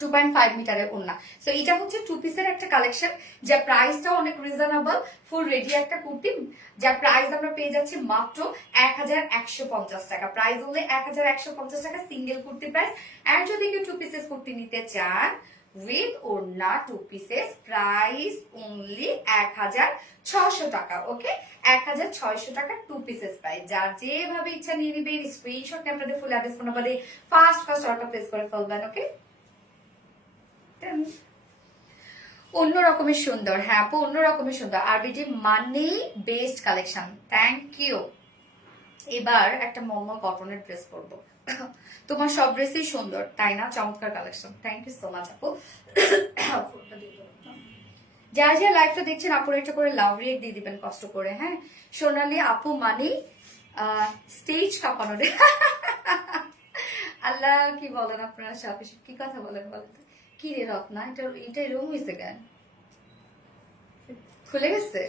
2.5 মিটারের ওড়না। সো এটা হচ্ছে টু পিসের একটা কালেকশন, যার প্রাইসটা অনেক রিজনেবল। ফুল রেডি একটা কুর্তি, যার প্রাইস আমরা পেয়ে যাচ্ছি মাত্র 1150 টাকা। প্রাইস হলে 1150 টাকা সিঙ্গেল কুর্তি প্রাইস। আর যদি কেউ টু পিসেস কুর্তি নিতে চান উইথ ওড়না টু পিসেস, প্রাইস অনলি 1600 টাকা। ওকে, 1600 টাকা টু পিসেস প্রাইস। যার যেভাবে ইচ্ছা নিয়ে নিবেন, স্ক্রিনশট আপনাদের ফুল অ্যাড্রেস ফোন নাম্বার দিয়ে ফার্স্ট অর্ডার প্লেস করে ফেলবেন। ওকে, অন্য রকমের সুন্দর, হ্যাঁ আপু অন্য রকমের সুন্দর। আরবিটি মানে বেস্ট কালেকশন, থ্যাংক ইউ। এবার একটা মম্মা কটনের ড্রেস পরবো। তোমার সব ড্রেসই সুন্দর তাই না, চমৎকার collection, thank you so much আপু। যারা যারা লাইভটা দেখছেন আপুর একটা করে লাভ রিয়েক্ট দিয়ে দিবেন কষ্ট করে, হ্যাঁ। সোনালি আপু মানে স্টেজ কাঁপানো রে। আল্লাহ কি বলেন আপনারা, সব কি কথা বলেন বলেন তো। কি রে রত্না, এটা এরকম হয়েছে কেন, খুলে গেছে?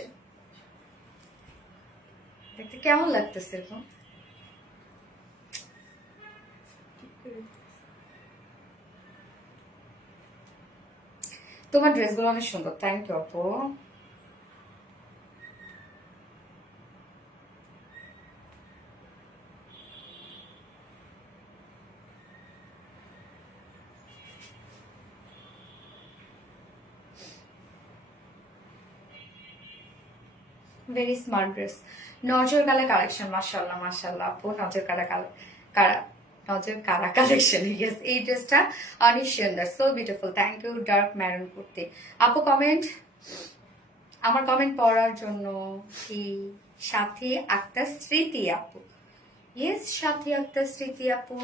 দেখতে কেমন লাগতেছে এখন? তোমার ড্রেসগুলো অনেক সুন্দর, থ্যাংক ইউ আপু। ভেরি স্মার্ট ড্রেস, নজর কালা কালেকশন, মাশাআল্লাহ মাশাআল্লাহ আপু, নজর কালা কারা নজর কারা কালেকশন। ইয়েস, এই ড্রেসটা অনেক সুন্দর, so beautiful, thank you. Dark maroon kurti আপু। কমেন্ট, আমার কমেন্ট পড়ার জন্য কি সাথী আক্তার স্মৃতি আপু? ইয়েস, সাথী আক্তার স্মৃতি আপু,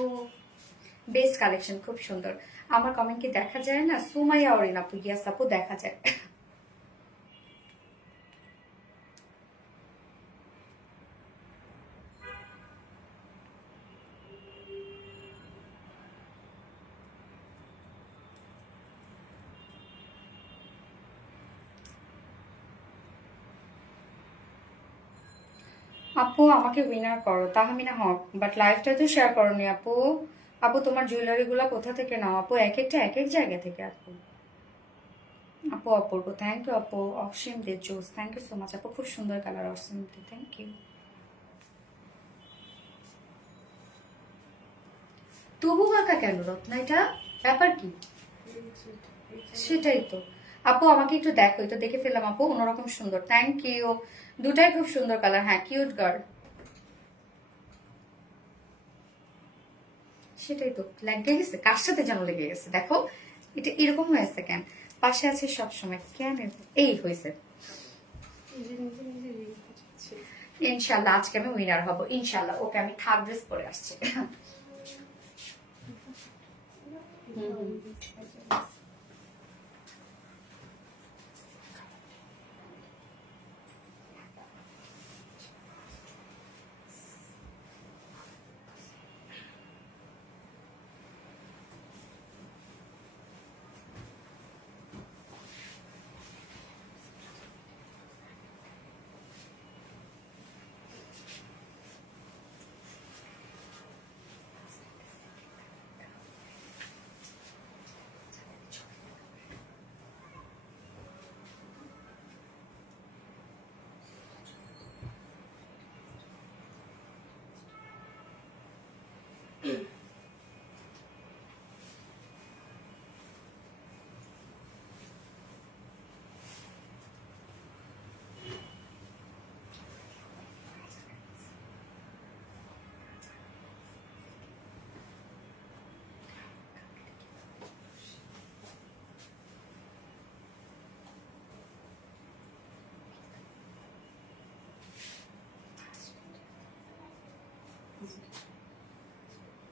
বেস্ট কালেকশন, খুব সুন্দর। আমার কমেন্ট কি দেখা যায় না? সুমাইয়া অরিন আপু, ইয়েস আপু দেখা যায়। আপু আমাকে উইনার করো, তাহমিনা হক, বাট লাইফটা তো শেয়ার করনি আপু। আপু তোমার জুয়েলারি গুলা কোথা থেকে নাও আপু? এক একটা এক এক জায়গা থেকে আপু। আপু অপূর্ব, থ্যাংক ইউ আপু। অসীম দে জোস, থ্যাংক ইউ সো মাচ আপু, খুব সুন্দর colour. Asim Dey, thank you. তবু কাকা কেন রত্না, এটা ব্যাপার কি? সেটাই তো আপু, আমাকে একটু দেখো, এটা দেখে ফেললাম আপু, অন্যরকম সুন্দর, থ্যাংক ইউ। দুটাই খুব সুন্দর কালার, হ্যাঁ কিউট গার্ল। সেটাই তো, লেগে গেছে, কার সাথে যেন লেগে গেছে দেখো, এটা এরকম হয়েছে কেন? পাশে আছে সব সময় কেন এই হয়েছে? ইনশাল্লাহ আজকে আমি উইনার হব, ইনশাল্লাহ। ওকে, আমি থার্ড ড্রেস পরে আসছি।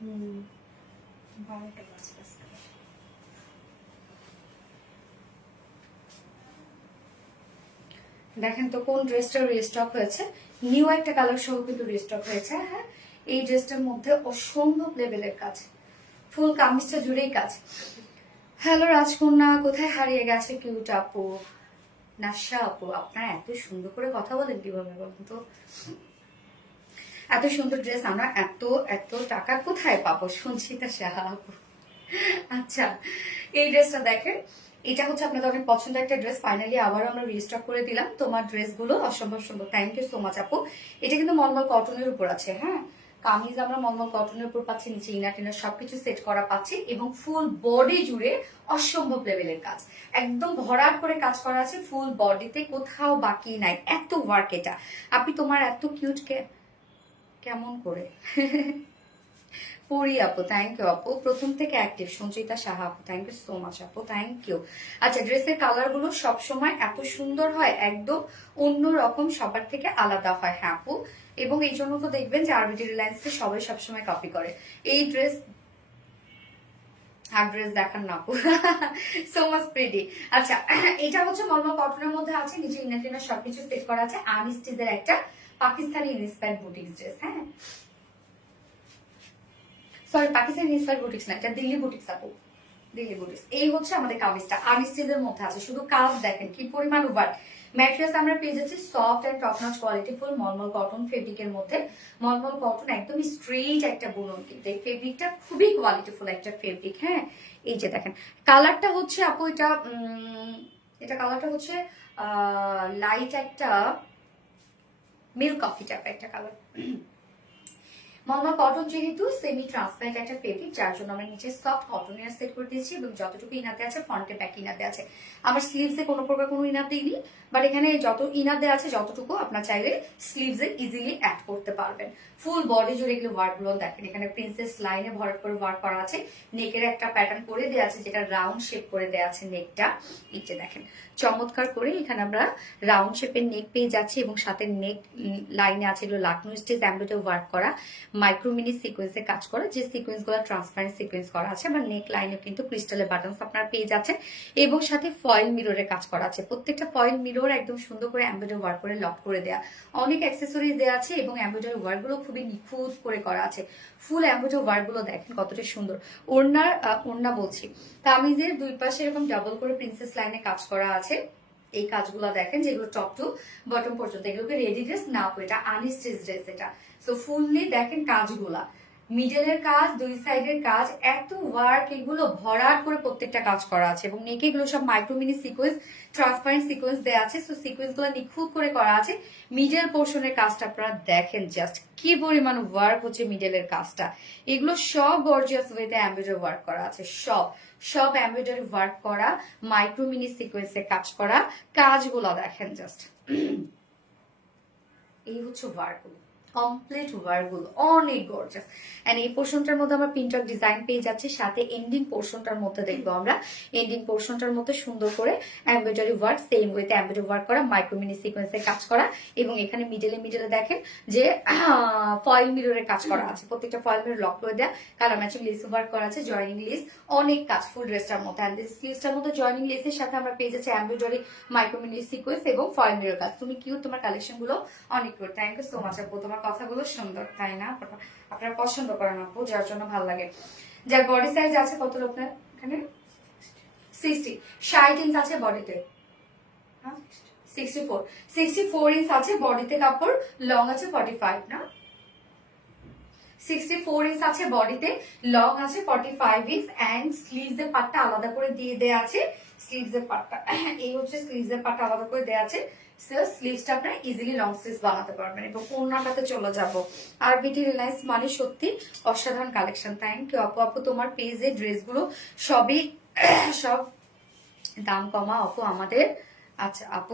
12টা বাজে আজকে। দেখেন তো কোন ড্রেসটা রিস্টক হয়েছে, নিউ একটা কালার সহ কিন্তু রিস্টক হয়েছে। হ্যাঁ, এই ড্রেসটার মধ্যে অসম্ভব লেভেলের কাজ, ফুল কামিজটা জুড়েই কাজ। হ্যালো রাজকন্যা, কোথায় হারিয়ে গেছে কিউট আপু? নাশা আপু, আপনারা এত সুন্দর করে কথা বলেন কিভাবে বলুন তো? এত সুন্দর ড্রেস আমরা এত এত টাকা কোথায় পাবো? সঞ্চিতা সাহা আপু। আচ্ছা, এই ড্রেসটা দেখেন, এটা হচ্ছে আপনাদের অনেক পছন্দের একটা ড্রেস। ফাইনালি আবারও আমরা রিস্টক করে দিলাম। তোমার ড্রেসগুলো অসম্ভব সুন্দর, থ্যাংক ইউ সো মাচ আপু। এটা কিন্তু মলমল কটনের উপর আছে। হ্যাঁ, কামিজ আমরা মলমল কটনের উপর পাচ্ছি, নিচে ইনার টিনার সবকিছু সেট করা পাচ্ছি, এবং ফুল বডি জুড়ে অসম্ভব লেভেলের কাজ, একদম ভরাট করে কাজ করা আছে ফুল বডিতে, কোথাও বাকি নাই, এত ওয়ার্ক এটা। আপনি তোমার এত কিউট কেমন করে? পরি আপু, থ্যাংক ইউ আপু, প্রথম থেকে অ্যাক্টিভ। সঞ্চিতা সাহা আপু, থ্যাংক ইউ সো মাচ আপু, থ্যাংক ইউ। আচ্ছা, ড্রেসের কালার গুলো সবসময় এত সুন্দর হয়, একদম অন্য রকম, সবার থেকে আলাদা হয়। হ্যাঁ আপু, এবং এই জন্য তো দেখবেন যে আরবিটি রিলায়েন্সকে সবাই সবসময় কপি করে এই ড্রেস। আর ড্রেস দেখান না আপু, সো মাচ প্রিটি। আচ্ছা, এটা হচ্ছে মলমল কটনের মধ্যে আছে, নিচে ইনার টিনার সবকিছু সেট করা আছে, আনস্টিচের একটা পাকিস্তানি ইন্সপায়ার্ড বুটিক ড্রেস। হ্যাঁ, সরি, পাকিস্তানি ইন্সপায়ার্ড বুটিক্স না, এটা দিল্লি বুটিক্স আপু, দিল্লি বুটিক্স। এই হচ্ছে আমাদের কামিজটা, আনস্টিচের মধ্যে আছে, শুধু কাজ দেখেন কি পরিমাণ ওভার। ম্যাট্রেস আমরা পেয়ে যাচ্ছি soft and top notch quality full mulmul cotton ফেব্রিকের মধ্যে। মলমল কটন একদমই স্ট্রেট একটা বুনন, কিন্তু এই ফেব্রিকটা খুবই কোয়ালিটিফুল একটা ফেব্রিক। হ্যাঁ, এই যে দেখেন কালারটা হচ্ছে আপু, এটা কালারটা হচ্ছে লাইট একটা মিল্ক কফি টাইপ একটা কালার। মলমল কটন যেহেতু সেমি ট্রান্সপারেন্ট একটা ফেব্রিক, যার জন্য আমরা নিচে সফট কটন এর সেট করে দিয়েছি, এবং যতটুকু ইনাতে আছে ফ্রন্টে ব্যাক ইনাতে আছে। আমার স্লিভসে কোনো প্রকার কোনো ইনার দিইনি, বাট এখানে যত ইনার দেওয়া আছে যতটুকু আপনার চাইলে স্লিভসে ইজিলি অ্যাড করতে পারবেন। ফুল বডি জুড়ে এগুলো ওয়ার্ক গুলো দেখেন, এখানে প্রিন্সেস লাইনে ভরাট করে ওয়ার্ক করা আছে, নেকের একটা প্যাটার্ন করে দেওয়া আছে, যেটা রাউন্ড শেপ করে দেওয়া আছে নেকটা। এই যে দেখেন চমৎকার করে এখানে আমরা রাউন্ড শেপের নেক পেয়ে যাচ্ছি, এবং সাথে নেক লাইনে আছে এগুলো লাকনো স্টেজ এমব্রয়ডারি ওয়ার্ক করা, মাইক্রো মিনি সিকোয়েন্সে কাজ করা, যে সিকোয়েন্স গুলো ট্রান্সপারেন্ট সিকোয়েন্স করা আছে। আবার নেক লাইনে কিন্তু ক্রিস্টালের বাটনস আপনারা পেয়ে যাচ্ছেন, এবং সাথে ফয়েল মিররের কাজ করা আছে। প্রত্যেকটা ফয়েল মিরর একদম সুন্দর করে এমব্রয়ডারি ওয়ার্ক করে লক করে দেয়া, অনেক অ্যাক্সেসরিজ দেওয়া আছে, এবং এমব্রয়ডারি ওয়ার্ক গুলো খুবই নিখুঁত করে করা আছে। ফুল এমব্রয়ডারি ওয়ার্ক গুলো দেখেন কতটা সুন্দর। ওড়না বলছি, কামিজের দুই পাশে এরকম ডাবল করে প্রিন্সেস লাইনে কাজ করা আছে। এই কাজগুলো দেখেন, যেগুলো টপ টু বটম পর্যন্ত, এগুলোকে রেডি ড্রেস না, এটা আনস্টিচ ড্রেস এটা। সো ফুললি দেখেন কাজগুলা, মিডলের কাজ, দুই সাইডের কাজ, এত ওয়ার্ক, এগুলো ভরাট করে প্রত্যেকটা কাজ করা আছে, এবং নেকে এগুলো সব micro mini sequence transparent sequence দেওয়া আছে। সো সিকোয়েন্স গুলো নিখুঁত করে করা আছে। মিডল পোর্শনের কাজটা আপনারা দেখেন, জাস্ট কি পরিমাণ ওয়ার্ক হচ্ছে মিডলের কাজটা। এগুলো সব গর্জিয়াস ওয়েতে এমব্রয়ডারি ওয়ার্ক করা আছে, সব এমব্রয়ডারি ওয়ার্ক করা, মাইক্রো মিনি সিকোয়েন্সে কাজ করা, কাজগুলো দেখেন জাস্ট। এই হচ্ছে ওয়ার্কগুলো, কমপ্লিট ওয়ার্কগুলো অনেক গর্জাস। এন্ড এই পোর্শনটার মধ্যে আমরা প্রিন্টার ডিজাইন পেয়ে যাচ্ছি, সাথে এন্ডিং পোর্শনটার মধ্যে দেখবো আমরা, এন্ডিং পোর্শনটার মধ্যে সুন্দর করে এমব্রয়ডারি ওয়ার্ক, সেম ওয়েতে এমব্রয়ডারি ওয়ার্ক করা, মাইক্রো মিনি সিকোয়েন্সে কাজ করা, এবং এখানে মিডলে দেখেন যে ফয়েল মিররের কাজ করা আছে, প্রত্যেকটা ফয়েল মিরর লক করে দেয়া, কালার ম্যাচিং লেস ওয়ার্ক করা আছে, জয়েনিং লেস, অনেক কাজ ফুল ড্রেসটার মধ্যে। এন্ড স্লিভসটার মধ্যে জয়েনিং লেসের সাথে আমরা পেয়ে যাচ্ছি এমব্রয়ডারি, মাইক্রো মিনি সিকোয়েন্স এবং ফয়েল মিরর কাজ। তুমি কিউট, তোমার কালেকশন গুলো অনেক cute, thank you so much আপু, তোমার কথাগুলো সুন্দর, তাই না? আপনারা পছন্দ করেন আপু, যার জন্য ভালো লাগে। যার বডি সাইজ আছে কত আপনার এখানে? 60 ইঞ্চ আছে বডিতে, 64 ইঞ্চ আছে বডিতে কাপড়, লং আছে 45 না, 64 ইঞ্চ আছে বডিতে, লং আছে 45 ইঞ্চ, এন্ড স্লিভস এর পাটটা আলাদা করে দিয়ে দেয়া আছে। স্লিভস এর পাটটা এই হচ্ছে, স্লিভস এর পাটটা আলাদা করে দেয়া আছে। স্লিভসটা আপনারা ইজিলি লং স্লিভস বানাতে পারবেন, এবং ওড়নাটাতে চলে যাব। আর বিটি রিলায়েন্স মানে সত্যি অসাধারণ কালেকশন, থ্যাংক ইউ আপু। আপু তোমার পেজে ড্রেসগুলো সবই সব দাম কমা আপু আমাদের। আচ্ছা আপু,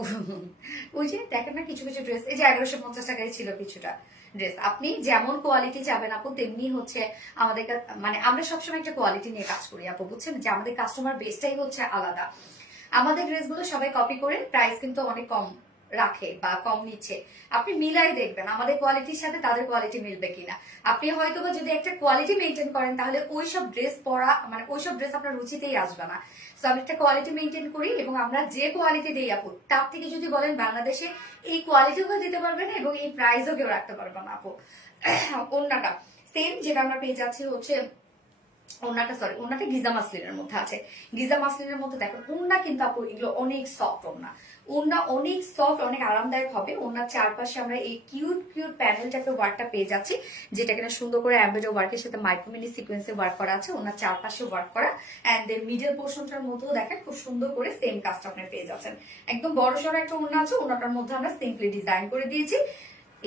ওই যে দেখেন না কিছু কিছু ড্রেস, এই যে 1150 টাকায় ছিল কিছুটা ড্রেস, আপনি যেমন কোয়ালিটি চাবেন আপু তেমনি হচ্ছে আমাদের, মানে আমরা সবসময় একটা কোয়ালিটি নিয়ে কাজ করি আপু, বুঝছেন, যে আমাদের কাস্টমার বেসটাই হচ্ছে আলাদা। আমাদের ড্রেসগুলো সবাই কপি করে, প্রাইস কিন্তু অনেক কম রাখে বা কম নিচ্ছে, আপনি মিলাই দেখবেন আমাদের কোয়ালিটির সাথে তাদের কোয়ালিটি মিলবে কিনা। আপনি হয়তো বা যদি একটা কোয়ালিটি মেনটেন করেন তাহলে ওইসব ড্রেস পরা মানে ওইসব ড্রেস আপনার রুচিতেই আসবে না। তো আমি একটা কোয়ালিটি মেনটেন করি এবং আমরা যে কোয়ালিটি দিই আপু তার থেকে যদি বলেন বাংলাদেশে এই কোয়ালিটিও দিতে পারবে না এবং এই প্রাইসও কেউ রাখতে পারবে না আপু। ওন্নাটা সেম যেটা আমরা পেয়ে যাচ্ছি হচ্ছে ওন্নাটা গিজা মাসলিনের মধ্যে আছে। গিজা মাসলিনের মধ্যে দেখুন ওন্না কিন্তু আপু এগুলো অনেক সফট ওন্না অনেক সফট, অনেক আরামদায়ক হবে। ওন্নার চারপাশে আমরা এই কিউট কিউট প্যানেল টাইপের ওয়ার্কটা পেয়ে যাচ্ছি, যেটা কিনা সুন্দর করে এমব্রয়ডারি ওয়ার্কের সাথে মাইক্রোমিনি সিকোয়েন্সে ওয়ার্ক করা আছে। ওন্নার চারপাশে ওয়ার্ক করা এন্ড দেন মিডল পোর্শনটার মধ্যেও দেখেন খুব সুন্দর করে সেম কাজটা আপনি পেয়ে যাচ্ছেন। একদম বড় সড়ো একটা ওন্না আছে, ওন্নাটার মধ্যে আমরা সিম্পলি ডিজাইন করে দিয়েছি।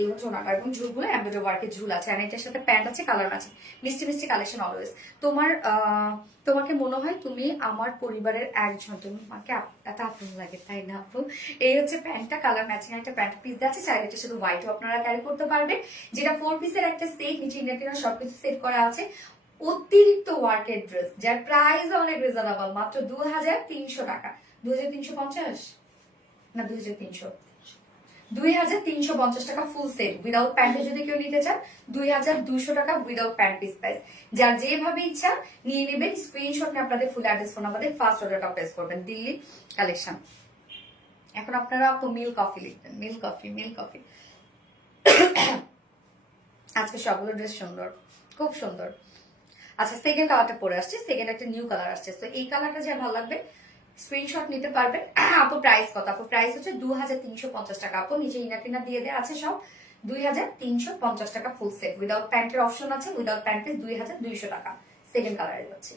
এই হচ্ছে ওনাটা এবং ঝুলগুলো এমব্রয়ডারি ওয়ার্কের ঝুল আছে আর এটার সাথে প্যান্ট আছে, কালার আছে। মিষ্টি মিষ্টি কালেকশন অলওয়েজ। তোমাকে মনে হয় তুমি আমার পরিবারের একজন, তুমি আমাকে এত আপন লাগে তাই না আপু? এই হচ্ছে প্যান্টটা, কালার ম্যাচিং একটা প্যান্ট পিস আছে, চাইলে এটা শুধু হোয়াইটও আপনারা ক্যারি করতে পারবেন, যেটা 4 পিসের একটা সেট, নিচে ইন্ডিয়ান সবকিছু সেট করা আছে। অতিরিক্ত ওয়ার্কের ড্রেস যার প্রাইস অনেক রিজনেবল, মাত্র 2300 টাকা। 2350 না 2350 টাকা ফুল সেট উইদাউট প্যান্টে যদি কেউ নিতে চান 2200 টাকা উইদাউট প্যান্ট পিস প্রাইস। যার যেভাবে ইচ্ছা নিয়ে নেবেন, স্ক্রিনশট নিয়ে আপনাদের ফুল অ্যাড্রেস ফোন আমাদের ফার্স্ট অর্ডারটা প্লেস করবেন। দিল্লি কালেকশন। এখন আপনারা আপু মিল কফি লিখবেন, মিল কফি। আজকে সবগুলো ড্রেস সুন্দর, খুব সুন্দর। আচ্ছা সেকেন্ড কালারটা পরে আসছে, সেকেন্ড একটা নিউ কালার আসছে, তো এই কালারটা যা ভালো লাগবে স্ক্রিনশট নিতে পারবেন। আপু প্রাইস কত? আপু প্রাইস হচ্ছে 2350 টাকা। আপু নিচে ইনার টিনার দিয়ে দেওয়া আছে সব। 2350 টাকা ফুল সেট উইদাউট প্যান্টের অপশন আছে, উইদাউট প্যান্টের 2200 টাকা। সেকেন্ড কালারে যাচ্ছে।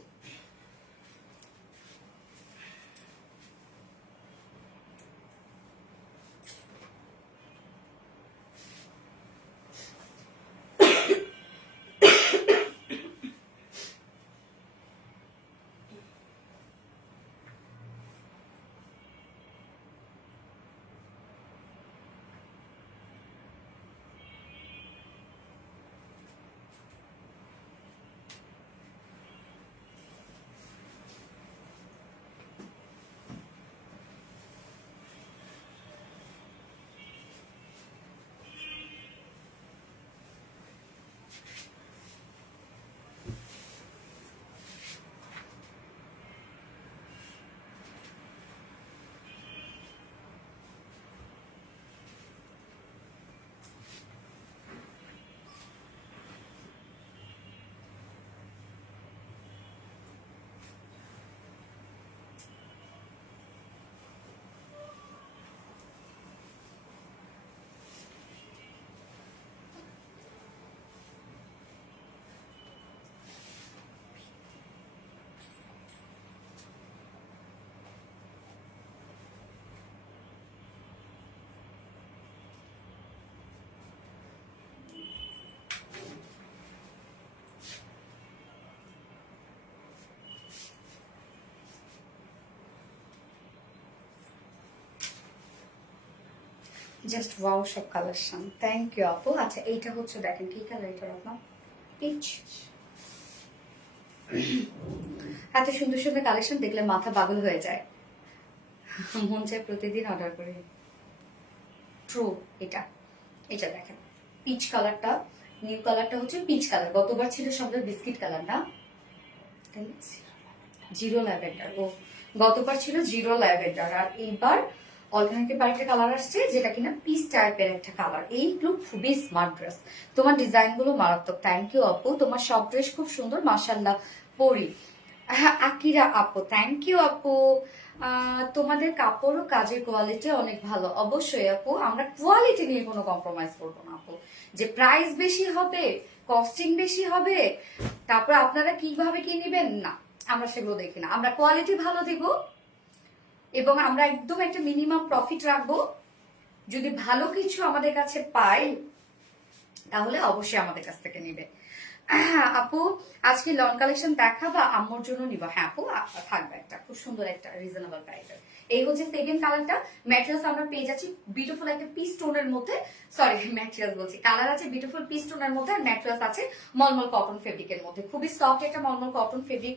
জাস্ট ওয়াও সব কালেকশন, থ্যাংক ইউ আপু। আচ্ছা এইটা হচ্ছে দেখেন কি কালার, এটা আপনার পিচ। এত সুন্দর সুন্দর কালেকশন দেখলে মাথা পাগল হয়ে যায়, মন চায় প্রতিদিন অর্ডার করি। ট্রু। এটা এটা দেখেন পিচ কালারটা, নিউ কালারটা হচ্ছে পিচ কালার। গতবার ছিল সবগুলো বিস্কিট কালার না, জিরো ল্যাভেন্ডার। ও গতবার ছিল জিরো ল্যাভেন্ডার, আর এইবার অল্টারনেটিভ আরেকটা কালার আসছে যেটা কিনা পিস টাইপের একটা কালার। এইগুলো খুবই স্মার্ট ড্রেস, তোমার ডিজাইন গুলো মারাত্মক। থ্যাংক ইউ আপু, তোমার সব ড্রেস খুব সুন্দর মাশাআল্লাহ। পরি আকিরা আপু, থ্যাংক ইউ আপু। তোমাদের কাপড় ও কাজের কোয়ালিটি অনেক ভালো। অবশ্যই আপু, আমরা কোয়ালিটি নিয়ে কোনো কম্প্রোমাইজ করবো না আপু। যে প্রাইস বেশি হবে, কস্টিং বেশি হবে, তারপর আপনারা কিভাবে কি নিবেন, না আমরা সেগুলো দেখি না। আমরা কোয়ালিটি ভালো দিব এবং আমরা একদম একটা মিনিমাম প্রফিট রাখবো। যদি ভালো কিছু আমাদের কাছে পাই তাহলে অবশ্যই আমাদের কাছ থেকে নিবে। আপু আজকে লন কালেকশন দেখাবা? আম্মুর জন্য নিব। হ্যাঁ আপু থাকবে একটা খুব সুন্দর একটা রিজনেবল প্রাইসের। এই হচ্ছে সেকেন্ড কালারটা। ম্যাটেরিয়ালস আমরা পেয়ে যাচ্ছি বিউটিফুল একটা পিস টোনের মধ্যে, সরি ম্যাটেরিয়ালস বলছি, কালার আছে বিউটিফুল পিস টোনের মধ্যে, আর ম্যাটেরিয়ালস আছে মলমল কটন ফেব্রিকের মধ্যে। খুবই সফট একটা মলমল কটন ফেব্রিক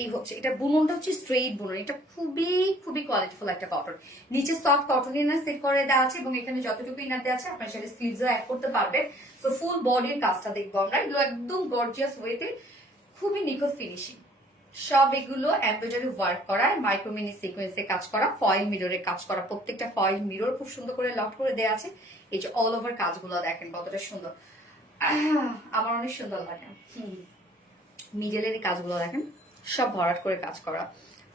এই হচ্ছে এটা বুননটা হচ্ছে স্ট্রেইট বুনন, এটা খুবই খুবই কোয়ালিটিফুল একটা কটন। নিচে সফট কটন ইনার সেট করে দেওয়া আছে এবং এখানে যতটুকু ইনার দেওয়া আছে আপনার সাথে স্লিভসও অ্যাড করতে পারবেন। সো ফুল বডির কাজটা দেখবো আমরা, এগুলো একদম গর্জিয়াস ওয়েতে, খুবই নিখুঁত ফিনিশিং। সব এগুলো এমব্রয়ডারি ওয়ার্ক করা, মাইক্রো মিনি সিকোয়েন্সে কাজ করা, ফয়েল মিররে কাজ করা, প্রত্যেকটা ফয়েল মিরর খুব সুন্দর করে লক করে দেওয়া আছে। এই যে অল ওভার কাজগুলো দেখেন কতটা সুন্দর, আমার অনেক সুন্দর লাগে। মিডলের কাজগুলো দেখেন সব ভরাট করে কাজ করা,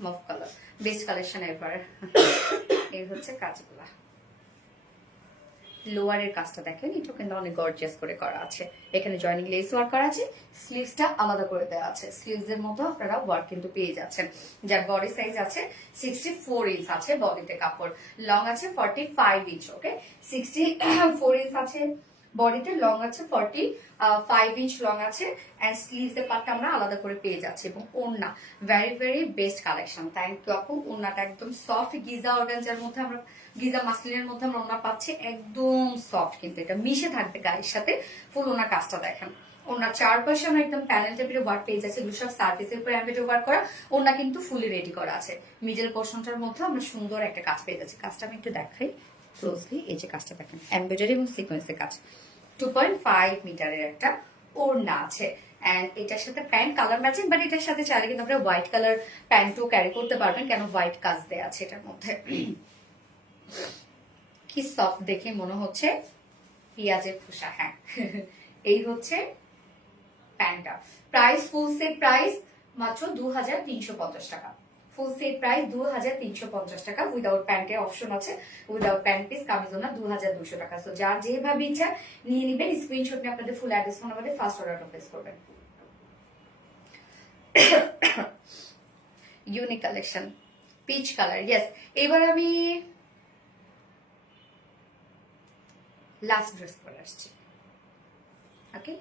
মফ কালার, বেস্ট কালেকশন এভার। এই হচ্ছে কাজগুলা। লোয়ারের কাজটা দেখেন, এটা কিন্তু অনেক গর্জিয়াস করে করা আছে, এখানে জয়েনিং লেস ওয়ার্ক করা আছে, স্লিভসটা আলাদা করে দেওয়া আছে, স্লিভস এর মতো আপনারা ওয়ার্ক কিন্তু পেয়ে যাচ্ছেন। যার বডি সাইজ আছে 64 ইঞ্চ আছে, বডিতে কাপড় লং আছে 45 ইঞ্চ, ওকে 64 ইঞ্চ আছে বডিতে, লং আছে 45 ইঞ্চ লং আছে, এন্ড স্লিভস এর পার্টটা আমরা আলাদা করে পেয়ে যাচ্ছি। এবং ওড়না very very best collection, thank you আপু। ওড়নাটা একদম সফট গিজা অর্গানজার মধ্যে আমরা, গিজা মাসলিনের মধ্যে আমরা ওড়না পাচ্ছি, একদম সফট, কিন্তু এটা মিশে থাকবে গায়ের সাথে। ফুল ওনার কাজটা দেখেন, ওনার চারপাশে আমরা একদম প্যানেল টাইপের ওয়ার্ক পেয়ে যাচ্ছে, এগুলো সব সার্ফেসের উপর এমব্রয়ডারি ওয়ার্ক করা, ওনা কিন্তু ফুলি রেডি করা আছে। মিডল পোর্শনটার মধ্যে আমরা সুন্দর একটা কাজ পেয়ে যাচ্ছি, কাজটা আমি একটু দেখাই ক্লোজলি। এই যে কাজটা দেখেন, এমব্রয়ডারি এবং সিকোয়েন্সের কাজ, 2.5 মিটারের একটা ওড়না আছে, এন্ড এটার সাথে প্যান্ট কালার ম্যাচিং, বাট এটার সাথে চাইলে কিন্তু আপনারা হোয়াইট কালার প্যান্টও ক্যারি করতে পারবেন, কেন হোয়াইট কাজ দেওয়া আছে এটার মধ্যে। কি সফট দেখে মনে হচ্ছে পেঁয়াজের খোসা, হ্যাঁ। এই হচ্ছে প্যান্টটা। প্রাইস ফুল সেট প্রাইস মাত্র 2350 টাকা, ফুল সেট প্রাইস 2350 টাকা, উইদাউট প্যান্টের অপশন আছে, উইদাউট প্যান্ট পিস কামিজোনা 2200 টাকা। সো যার যেভাবে ইচ্ছা নিয়ে নেবেন, স্ক্রিনশট নিয়ে আপনাদের ফুল অ্যাড্রেস ফোন আমাদের ফার্স্ট অর্ডারটা প্লেস করবেন। Unique collection, peach colour, yes. এবার আমি লাস্ট ড্রেস পরে আসছি, ওকে।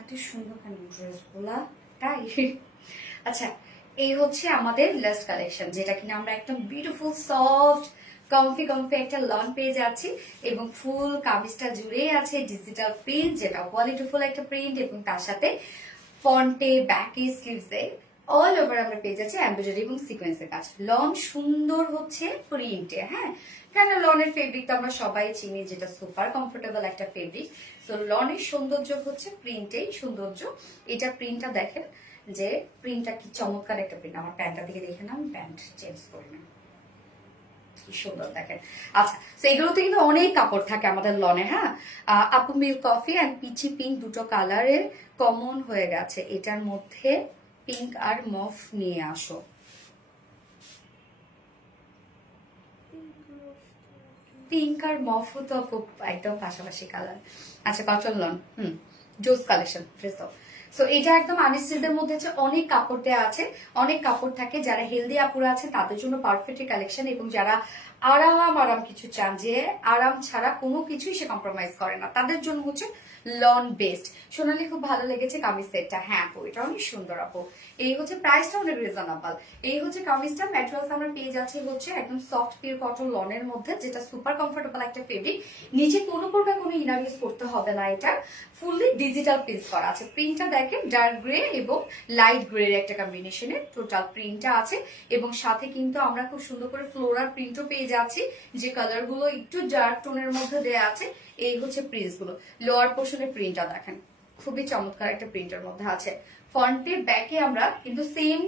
এত সুন্দর কেন ড্রেসগুলা, তাই? আচ্ছা, এই হচ্ছে আমাদের লাস্ট কালেকশন, যেটা কিনা আমরা একদম বিউটিফুল সফট কমফি কমফি একটা লন পেয়ে যাচ্ছি, এবং ফুল কামিজটা জুড়ে আছে ডিজিটাল প্রিন্ট, যেটা কোয়ালিটিফুল একটা প্রিন্ট, এবং তার সাথে ফন্টে ব্যাকে স্লিভসে অল ওভার আমরা পেয়ে যাচ্ছি এমব্রয়ডারি এবং সিকোয়েন্সের কাজ। লন সুন্দর হচ্ছে প্রিন্টে, হ্যাঁ, কেন লনের ফেব্রিক তো আমরা সবাই চিনি, যেটা সুপার কমফোর্টেবল একটা ফেব্রিক। সো লনের সৌন্দর্য হচ্ছে প্রিন্টেই সৌন্দর্য। এটা প্রিন্টটা দেখেন, যে প্রিন্টটা কি চমৎকার একটা প্রিন্ট। আমার প্যান্টটা দিকে দেখে না, আমি প্যান্ট চেঞ্জ করি না, কি সুন্দর দেখেন। আচ্ছা, তো এগুলোতে কিন্তু অনেক কাপড় থাকে আমাদের লনে, হ্যাঁ। আপু milk coffee and peachy pink দুটো কালারের কমন হয়ে গেছে, এটার মধ্যে পিঙ্ক আর মফ নিয়ে আসো। পিঙ্ক আর মফ তো একদম পাশাপাশি কালার। আচ্ছা, কটন লন, জোস কালেকশন ড্রেস দাও। সো এটা একদম আনস্টিচের মধ্যে হচ্ছে অনেক কাপড় দেওয়া আছে, অনেক কাপড় থাকে। যারা হেলদি আপুরা আছে তাদের জন্য পারফেক্ট কালেকশন, এবং যারা আরাম কিছু চান, যে আরাম ছাড়া কোনো কিছুই সে কম্প্রোমাইজ করে না, তাদের জন্য হচ্ছে লন বেস্ট। সোনালি খুব ভালো লেগেছে কামিজ সেটটা। হ্যাঁ আপু এটা অনেক সুন্দর আপু। এই হচ্ছে প্রাইসটা অনেক রিজনেবল। এই হচ্ছে কামিজটা, ম্যাটেরিয়ালস আমরা পেয়ে যাচ্ছি হচ্ছে একদম সফট পিওর কটন লনের মধ্যে, যেটা সুপার কমফোর্টেবল একটা ফেব্রিক। নিচে কোনো প্রকার কোনো ইনার ইউজ করতে হবে না। এটা ফুললি ডিজিটাল প্রিন্ট করা আছে। প্রিন্টটা দেখেন ডার্ক গ্রে এবং লাইট গ্রে এর একটা কম্বিনেশনে টোটাল প্রিন্টটা আছে, এবং সাথে কিন্তু আমরা খুব সুন্দর করে ফ্লোরাল প্রিন্টও পেয়ে যাচ্ছি, যে কালার গুলো একটু ডার্ক টোনের মধ্যে দেওয়া আছে। এই হচ্ছে প্রিন্টস গুলো। লোয়ার পোর্শনের প্রিন্টটা দেখেন, খুবই চমৎকার একটা প্রিন্টের মধ্যে আছে। ফ্রন্টে ব্যাকে আমরা কিন্তু সেম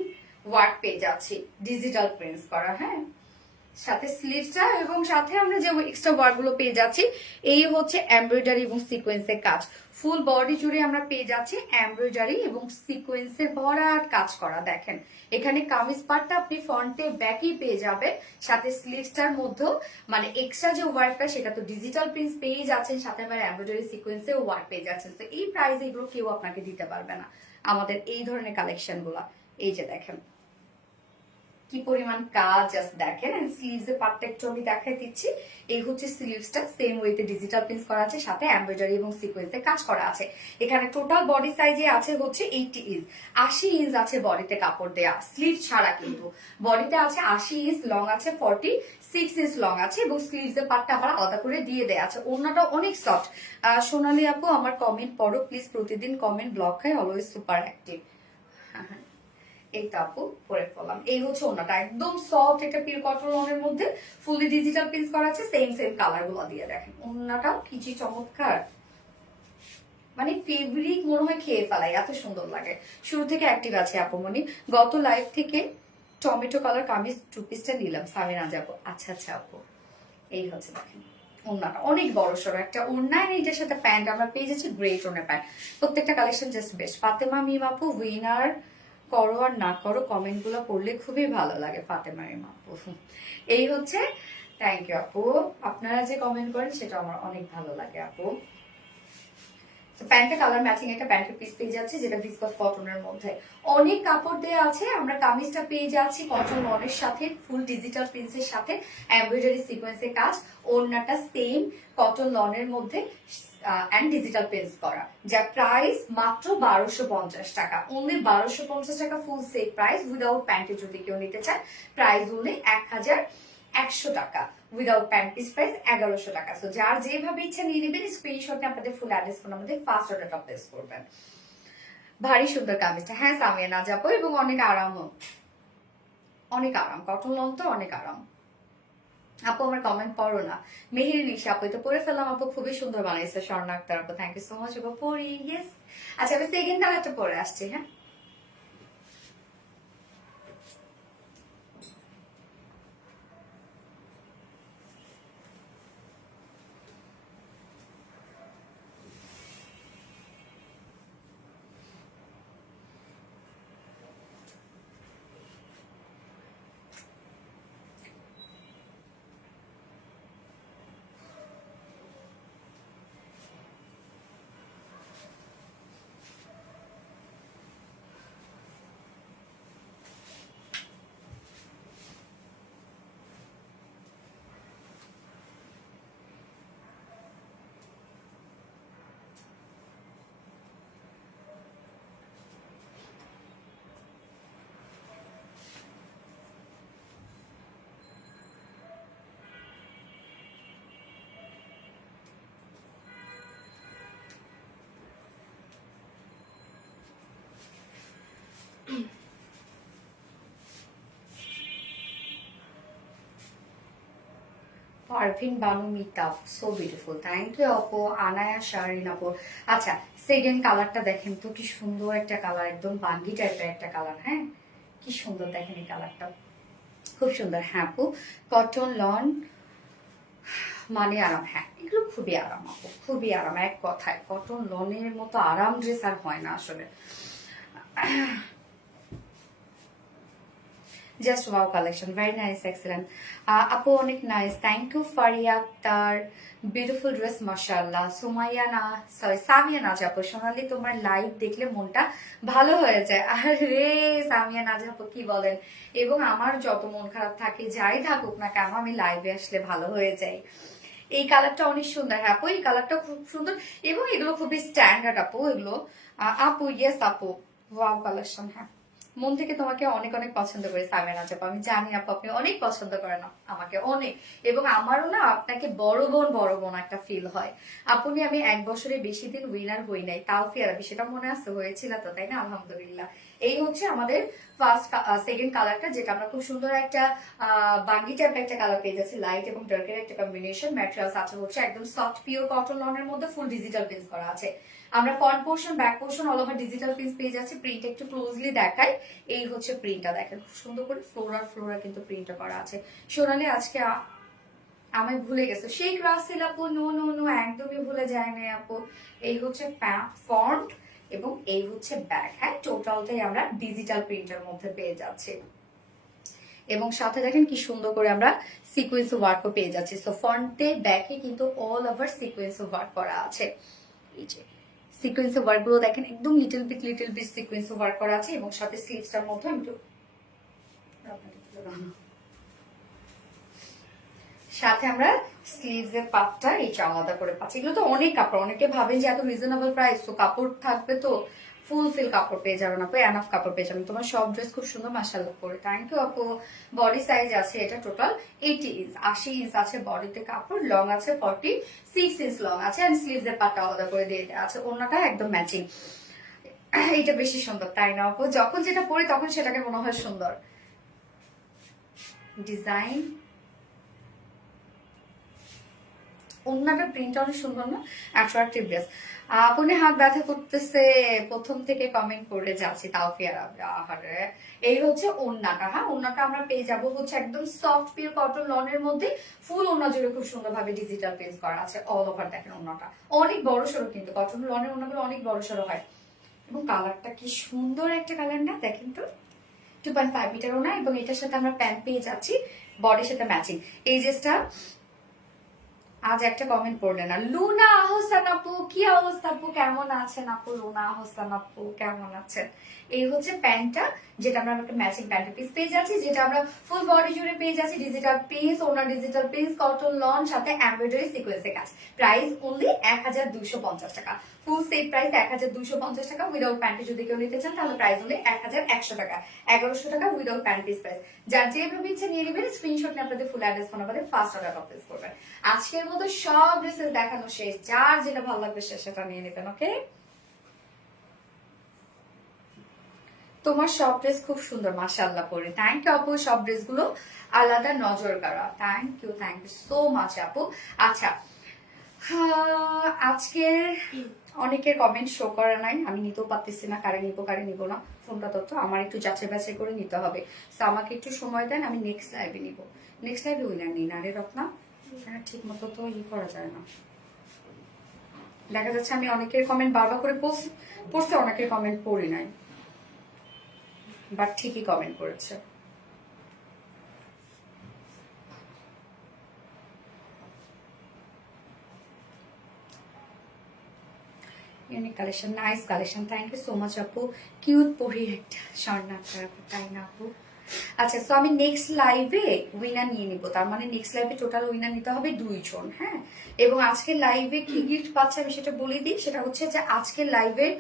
ওয়ার্ক পেয়ে যাচ্ছি, ডিজিটাল প্রিন্টস করা। হ্যাঁ, সাথে স্লিভসটা এবং সাথে আমরা যে এক্সট্রা ওয়ার্ক গুলো পেয়ে যাচ্ছি, এই হচ্ছে এমব্রয়ডারি এবং সিকোয়েন্সের কাজ। ফুল বডি জুড়ে আমরা পেয়ে যাচ্ছি এমব্রয়ডারি এবং সিকোয়েন্সের ভরাট কাজ করা। দেখেন এখানে কামিজ পার্টটা আপনি ফ্রন্টে ব্যাকই পেয়ে যাবেন, সাথে স্লিভসটার মধ্যেও মানে এক্সট্রা যে ওয়ার্কটা সেটা তো ডিজিটাল প্রিন্টস পেয়ে যাচ্ছেন, সাথে আমার এমব্রয়ডারি সিকোয়েন্সেও ওয়ার্ক পেয়ে যাচ্ছেন। তো এই প্রাইসে এগুলো কেউ আপনাকে দিতে পারবে না, আমাদের এই ধরনের কালেকশন গুলা। এই যে দেখেন কি পরিমাণ কাজ, জাস্ট দেখেন। এন্ড স্লিভস এর পার্টটা একটু আমি দেখাই দিচ্ছি। এই হচ্ছে স্লিভসটা, সেম ওয়েতে ডিজিটাল প্রিন্টস করা আছে, সাথে এমব্রয়ডারি এবং সিকোয়েন্সে কাজ করা আছে। এখানে টোটাল বডি সাইজে আছে হচ্ছে 80 ইঞ্চ, 80 ইঞ্চ আছে বডিতে কাপড় দেয়া, স্লিভ ছাড়া কিন্তু। বডিতে আছে 80 ইঞ্চ, লং আছে 46 ইঞ্চ লং আছে, এবং স্লিভস এর পার্টটা আবার আলাদা করে দিয়ে দেয়া আছে। ওড়নাটা অনেক সফট। সোনালী আপু আমার কমেন্ট পড়ো প্লিজ, প্রতিদিন কমেন্ট ব্লক হয়, অলওয়েজ সুপার অ্যাক্টিভ। এই তো আপু পরে ফেললাম। এই হচ্ছে ওনাটা একদম সফট একটা পিওর কটন লনের মধ্যে ফুলি ডিজিটাল প্রিন্টস করা আছে, সেম সেম কালার গুলো দিয়ে। দেখেন ওনাটাও কি যে চমৎকার, মানে ফেব্রিক মনে হয় খেয়ে ফেলাই, এত সুন্দর লাগে। শুরু থেকে অ্যাক্টিভ আছে আপুমনি। গত লাইভ থেকে টমেটো কালার কামিজ 2 পিসটা নিলাম, সামিনা যাবো। আচ্ছা আচ্ছা আপু, এই হচ্ছে দেখেন ওড়নাটা অনেক বড় সড়ো একটা ওড়না, এটার সাথে প্যান্ট আমরা পেয়ে যাচ্ছি গ্রে টোনের প্যান্ট। প্রত্যেকটা collection just best. Fatema Mim আপু উইনার করো আর না করো কমেন্ট গুলো পড়লে খুবই ভালো লাগে ফাতেমা মিম আপু। এই হচ্ছে, থ্যাংক ইউ আপু, আপনারা যে কমেন্ট করেন সেটা আমার অনেক ভালো লাগে আপু। প্যান্টের কালার ম্যাচিং একটা প্যান্টের পিস পেয়ে যাচ্ছে, যেটা ভিসকস কটনের মধ্যে অনেক কাপড় দেওয়া আছে। আমরা কামিজটা পেয়ে যাচ্ছি কটন লনের সাথে, ফুল ডিজিটাল প্রিন্টসের সাথে এমব্রয়ডারি সিকোয়েন্সের কাজ। ওড়নাটা সেম কটন লনের মধ্যে এন্ড ডিজিটাল প্রিন্টস করা, যার প্রাইস মাত্র 1250 টাকা। অনলি 1250 টাকা ফুল সেট প্রাইস, উইদাউট প্যান্টে যদি কেউ নিতে চায় প্রাইস অনলি 1100 টাকা। উইদাউট প্যান্ট পিস প্রাইস 1100 টাকা। সো যার যেভাবে ইচ্ছা নিয়ে নেবেন, স্ক্রিনশটে আপনাদের ফুল অ্যাড্রেস ফোন আমাদের ফার্স্ট অর্ডারটা প্লেস করবেন। ভারী সুন্দর কামিজটা। হ্যাঁ সামিয়া না যাবো, এবং অনেক আরামও, অনেক আরাম, কটন লং তো অনেক আরাম। আপু আমার কমেন্ট পড়ো না। মেহের নিশা আপু, তো পড়ে ফেললাম আপু, খুবই সুন্দর বানাইছে স্বর্ণা আক্তার আপু, থ্যাংক ইউ সো মাচ আপু। পড়ি ইয়েস। আচ্ছা আমি সেকেন্ড কালারটা পরে আসছি। হ্যাঁ Parvin Banu Mitab, so beautiful, thank you আপু। আনায়া শারিন আপু। আচ্ছা সেকেন্ড কালারটা দেখেন তো, কি সুন্দর একটা কালার, একদম বাঙ্গি টাইপের একটা কালার। হ্যাঁ কি সুন্দর দেখেন এই কালারটা, খুব সুন্দর। হ্যাঁ আপু কটন লন মানে আরাম। হ্যাঁ এগুলো খুবই আরাম আপু, খুবই আরাম। এক কথায় কটন লনের মতো আরাম ড্রেস আর হয় না আসলে। Just wow collection, very nice, excellent আপু, অনেক nice, thank you. Faria Akter beautiful dress মাশাআল্লাহ। সুমাইয়া না, সরি সামিয়া নাজ আপু, সোনালি তোমার লাইভ দেখলে মনটা ভালো হয়ে যায়। আরে সামিয়া নাজ আপু কি বলেন, এবং আমার যত মন খারাপ থাকে যাই থাকুক না কেন, আমি লাইভে আসলে ভালো হয়ে যাই। এই কালারটা অনেক সুন্দর। হ্যাঁ আপু, এই কালারটা খুব সুন্দর এবং এগুলো খুবই স্ট্যান্ডার্ড আপু। এগুলো আপু, ইয়েস আপু, ওয়াও কালেকশন। হ্যাঁ, মন থেকে তোমাকে অনেক অনেক পছন্দ করি সামিরা আপু। আমি জানি আপু আপনি অনেক পছন্দ করেন আমাকে অনেক, এবং আমারও না আপনাকে বড় বোন একটা ফিল হয়। আপনি আমি 1 বছরে বেশি দিন উইনার হই নাই, তাও ফিয়ারাবি, সেটা মনে আছে, হয়েছিল তো তাই না? আলহামদুলিল্লাহ। এই হচ্ছে আমাদের ফার্স্ট সেকেন্ড কালারটা, যেটা আমরা খুব সুন্দর একটা বাঙ্গি টাইপ একটা কালার পেয়ে যাচ্ছি, লাইট এবং ডার্কের একটা কম্বিনেশন। ম্যাটেরিয়ালস আছে হচ্ছে একদম সফট পিওর কটন লনের মধ্যে, ফুল ডিজিটাল প্রিন্ট করা আছে। আমরা front portion back portion all over digital print পেয়ে যাচ্ছি। প্রিন্ট একটু ক্লোজলি দেখাই, এই হচ্ছে প্রিন্টটা, দেখেন খুব সুন্দর করে ফ্লোরাল কিন্তু প্রিন্টটা করা আছে। সোনালি আজকে আমি ভুলে গেছো সেই রাসেল আপু, নো নো নো, একদমই ভুলে যায় না আপু। এই হচ্ছে ফ্রন্ট এবং এই হচ্ছে ব্যাক। হ্যাঁ, টোটালটাই আমরা ডিজিটাল প্রিন্টের মধ্যে পেয়ে যাচ্ছি, এবং সাথে দেখেন কি সুন্দর করে আমরা সিকোয়েন্স ওয়ার্কও পেয়ে যাচ্ছি। সো ফ্রন্টে ব্যাকে কিন্তু অল ওভার সিকোয়েন্স ওয়ার্ক করা আছে। এই যে সিকোয়েন্স ওয়ার্ক গুলো দেখেন, একদম লিটল বিট সিকোয়েন্স ওয়ার্ক করা আছে, এবং সাথে স্লিভসটার মধ্যে আমি একটু সাথে আমরা স্লিভস এর পাটটা এই আলাদা করে পাচ্ছি। এগুলো তো অনেক কাপড়, অনেকে ভাবেন যে এত রিজনেবল প্রাইস, তো কাপড় থাকবে তো ফুল ফিল কাপড় পেয়ে যাবেন আপু, এনাফ কাপড় পেয়ে যাবেন। তোমার সব ড্রেস খুব সুন্দর মাশাআল্লাহ করে, থ্যাংক ইউ আপু। বডি সাইজ আছে এটা টোটাল 80 ইঞ্চ, 80 ইঞ্চ আছে বডিতে কাপড়, লং আছে 46 ইঞ্চ লং আছে, এন্ড স্লিভস এর পাটটা আলাদা করে দিয়ে দেওয়া আছে, ওন্নাটা একদম ম্যাচিং। এটা বেশি সুন্দর তাই না আপু? যখন যেটা পরি তখন সেটাকে মনে হয় সুন্দর। ডিজাইন ওন্নাটা প্রিন্ট অনেক সুন্দর না, অ্যাট্রাকটিভ ড্রেস। আপনি হাত ব্যথা করতেছে প্রথম থেকে কমেন্ট করে যাচ্ছি, তাও আহারে। এই হচ্ছে ওন্নাটা। হ্যাঁ, ওন্নাটা আমরা পেয়ে যাবো হচ্ছে একদম সফট পিওর কটন লনের মধ্যে, ফুল ওন্না জুড়ে খুব সুন্দরভাবে ডিজিটাল প্রিন্ট করা আছে অল ওভার। দেখেন ওন্নাটা অনেক বড় সড়ো, কিন্তু কটন লনের ওন্নাগুলো অনেক বড় সড়ো হয়, এবং কালারটা কি সুন্দর একটা কালার না, দেখেন তো। 2.5 মিটার ওনা, এবং এটার সাথে আমরা প্যান্ট পেয়ে যাচ্ছি বডির সাথে ম্যাচিং। এই ড্রেসটা আজ একটা কমেন্ট পড়লে না, লুনা আহসান আপু, কি অবস্থা আপু, কেমন আছেন আপু? লুনা আহসান আপু কেমন আছেন? এই হচ্ছে প্যান্টটা, যেটা আমরা একটা ম্যাচিং প্যান্টের পিস পেয়ে যাচ্ছি, যেটা আমরা ফুল বডি জুড়ে পেয়ে যাচ্ছি ডিজিটাল পিস, ওনার ডিজিটাল পিস, কটন লন, সাথে এমব্রয়ডারি সিকোয়েন্সের কাজ। প্রাইস অনলি 1250 টাকা। ফুল সেট প্রাইস 1250 টাকা। উইদাউট প্যান্টে যদি কেউ নিতে চান তাহলে প্রাইস হলে 1100 টাকা, 1100 টাকা উইদাউট প্যান্ট পিস প্রাইস। যার যেভাবে ইচ্ছে নিয়ে নেবেন, স্ক্রিনশট নিয়ে আপনাদের ফুল অ্যাড্রেস ফোন নাম্বারে ফার্স্ট অর্ডার প্লেস করবেন। আজকের মতো সব ড্রেসেস দেখানো শেষ, যার যেটা ভালো লাগবে সে সেটা নিয়ে নেবেন। ওকে, তোমার সব ড্রেস খুব সুন্দর মাশাআল্লাহ পরে, থ্যাংক ইউ আপু। সব ড্রেসগুলো আলাদা নজর কাড়া, থ্যাংক ইউ সো মাচ আপু। আচ্ছা, আজকের অনেকের কমেন্ট শো করে নাই, আমি নিতেও পারতেছি না, কারে নিব না, ফোনটা তথ্য আমার একটু যাচাই বাছাই করে নিতে হবে। তো আমাকে একটু সময় দেন, আমি নেক্সট লাইভে নিব। নেক্সট লাইভে উইনার নিই না রে রত্না, ঠিক মতো তো করা যায় না। দেখা যাচ্ছে আমি অনেকের কমেন্ট বারবার করে পড়ছে, অনেকের কমেন্ট পড়ি নাই, বাট ঠিকই কমেন্ট করেছে। Unique collection, nice collection, thank you so much আপু। কিউট পরি একটা স্বর্ণাকার আপু, তাই না আপু? আচ্ছা, তো আমি নেক্সট লাইভে উইনার নিয়ে নিব, তার মানে নেক্সট লাইভে টোটাল উইনার নিতে হবে 2 জন। হ্যাঁ, এবং আজকের লাইভে কি গিফট পাচ্ছে আমি সেটা বলে দিই। সেটা হচ্ছে যে আজকের লাইভের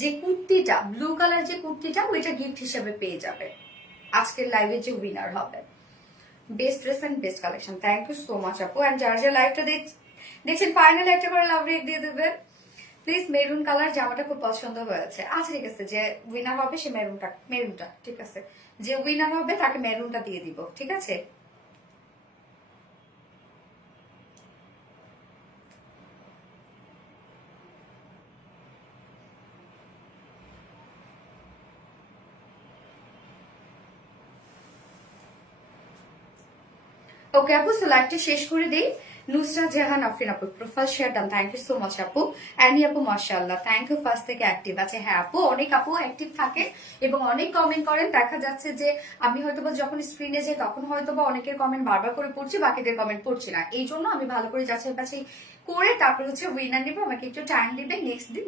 যে কুর্তিটা, ব্লু কালার যে কুর্তিটা, ওইটা গিফট হিসেবে পেয়ে যাবে আজকের লাইভে যে উইনার হবে। Best dress and best collection, thank you so much আপু। অ্যান্ড যারা যারা লাইভটা দেখছেন ফাইনাল একটা করে লাভ রেট দিয়ে দেবেন প্লিজ। মেরুন কালার জামাটা খুব পছন্দ হয়েছে। আচ্ছা ঠিক আছে, যে উইনার হবে সে মেরুনটা ঠিক আছে, যে উইনার হবে তাকে মেরুনটা দিয়ে দিব, ঠিক আছে। ওকে আপু, সো লাইভটা শেষ করে দিই। নুসরাত জাহান আফরিন আপু profile share done, thank you so much আপু। অ্যানি আপু মাশাআল্লাহ, থ্যাংক ইউ, ফার্স্ট থেকে অ্যাক্টিভ আছে। হ্যাঁ আপু, অনেক আপু অ্যাক্টিভ থাকে এবং অনেক কমেন্ট করেন। দেখা যাচ্ছে যে আমি হয়তোবা যখন স্ক্রিনে যাই তখন হয়তোবা অনেকের কমেন্ট বারবার করে পড়ছি, বাকিদের কমেন্ট পড়ছি না। এই জন্য আমি ভালো করে যাচাই বাছাই করে তারপর হচ্ছে উইনার নিবো। আমাকে একটু টাইম দিবে, নেক্সট দিন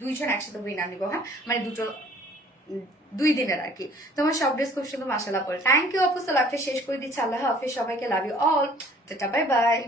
দুইজন একসাথে উইনার নিবো। হ্যাঁ, মানে 2 দিনের আর কি। তোমার সব ড্রেস খুব সুন্দর মাশাআল্লাহ পরে, থ্যাংক ইউ আপু। সো লাইভটা শেষ করে দিচ্ছি, আল্লাহ হাফেজ, সবাইকে love you all, tata bye by.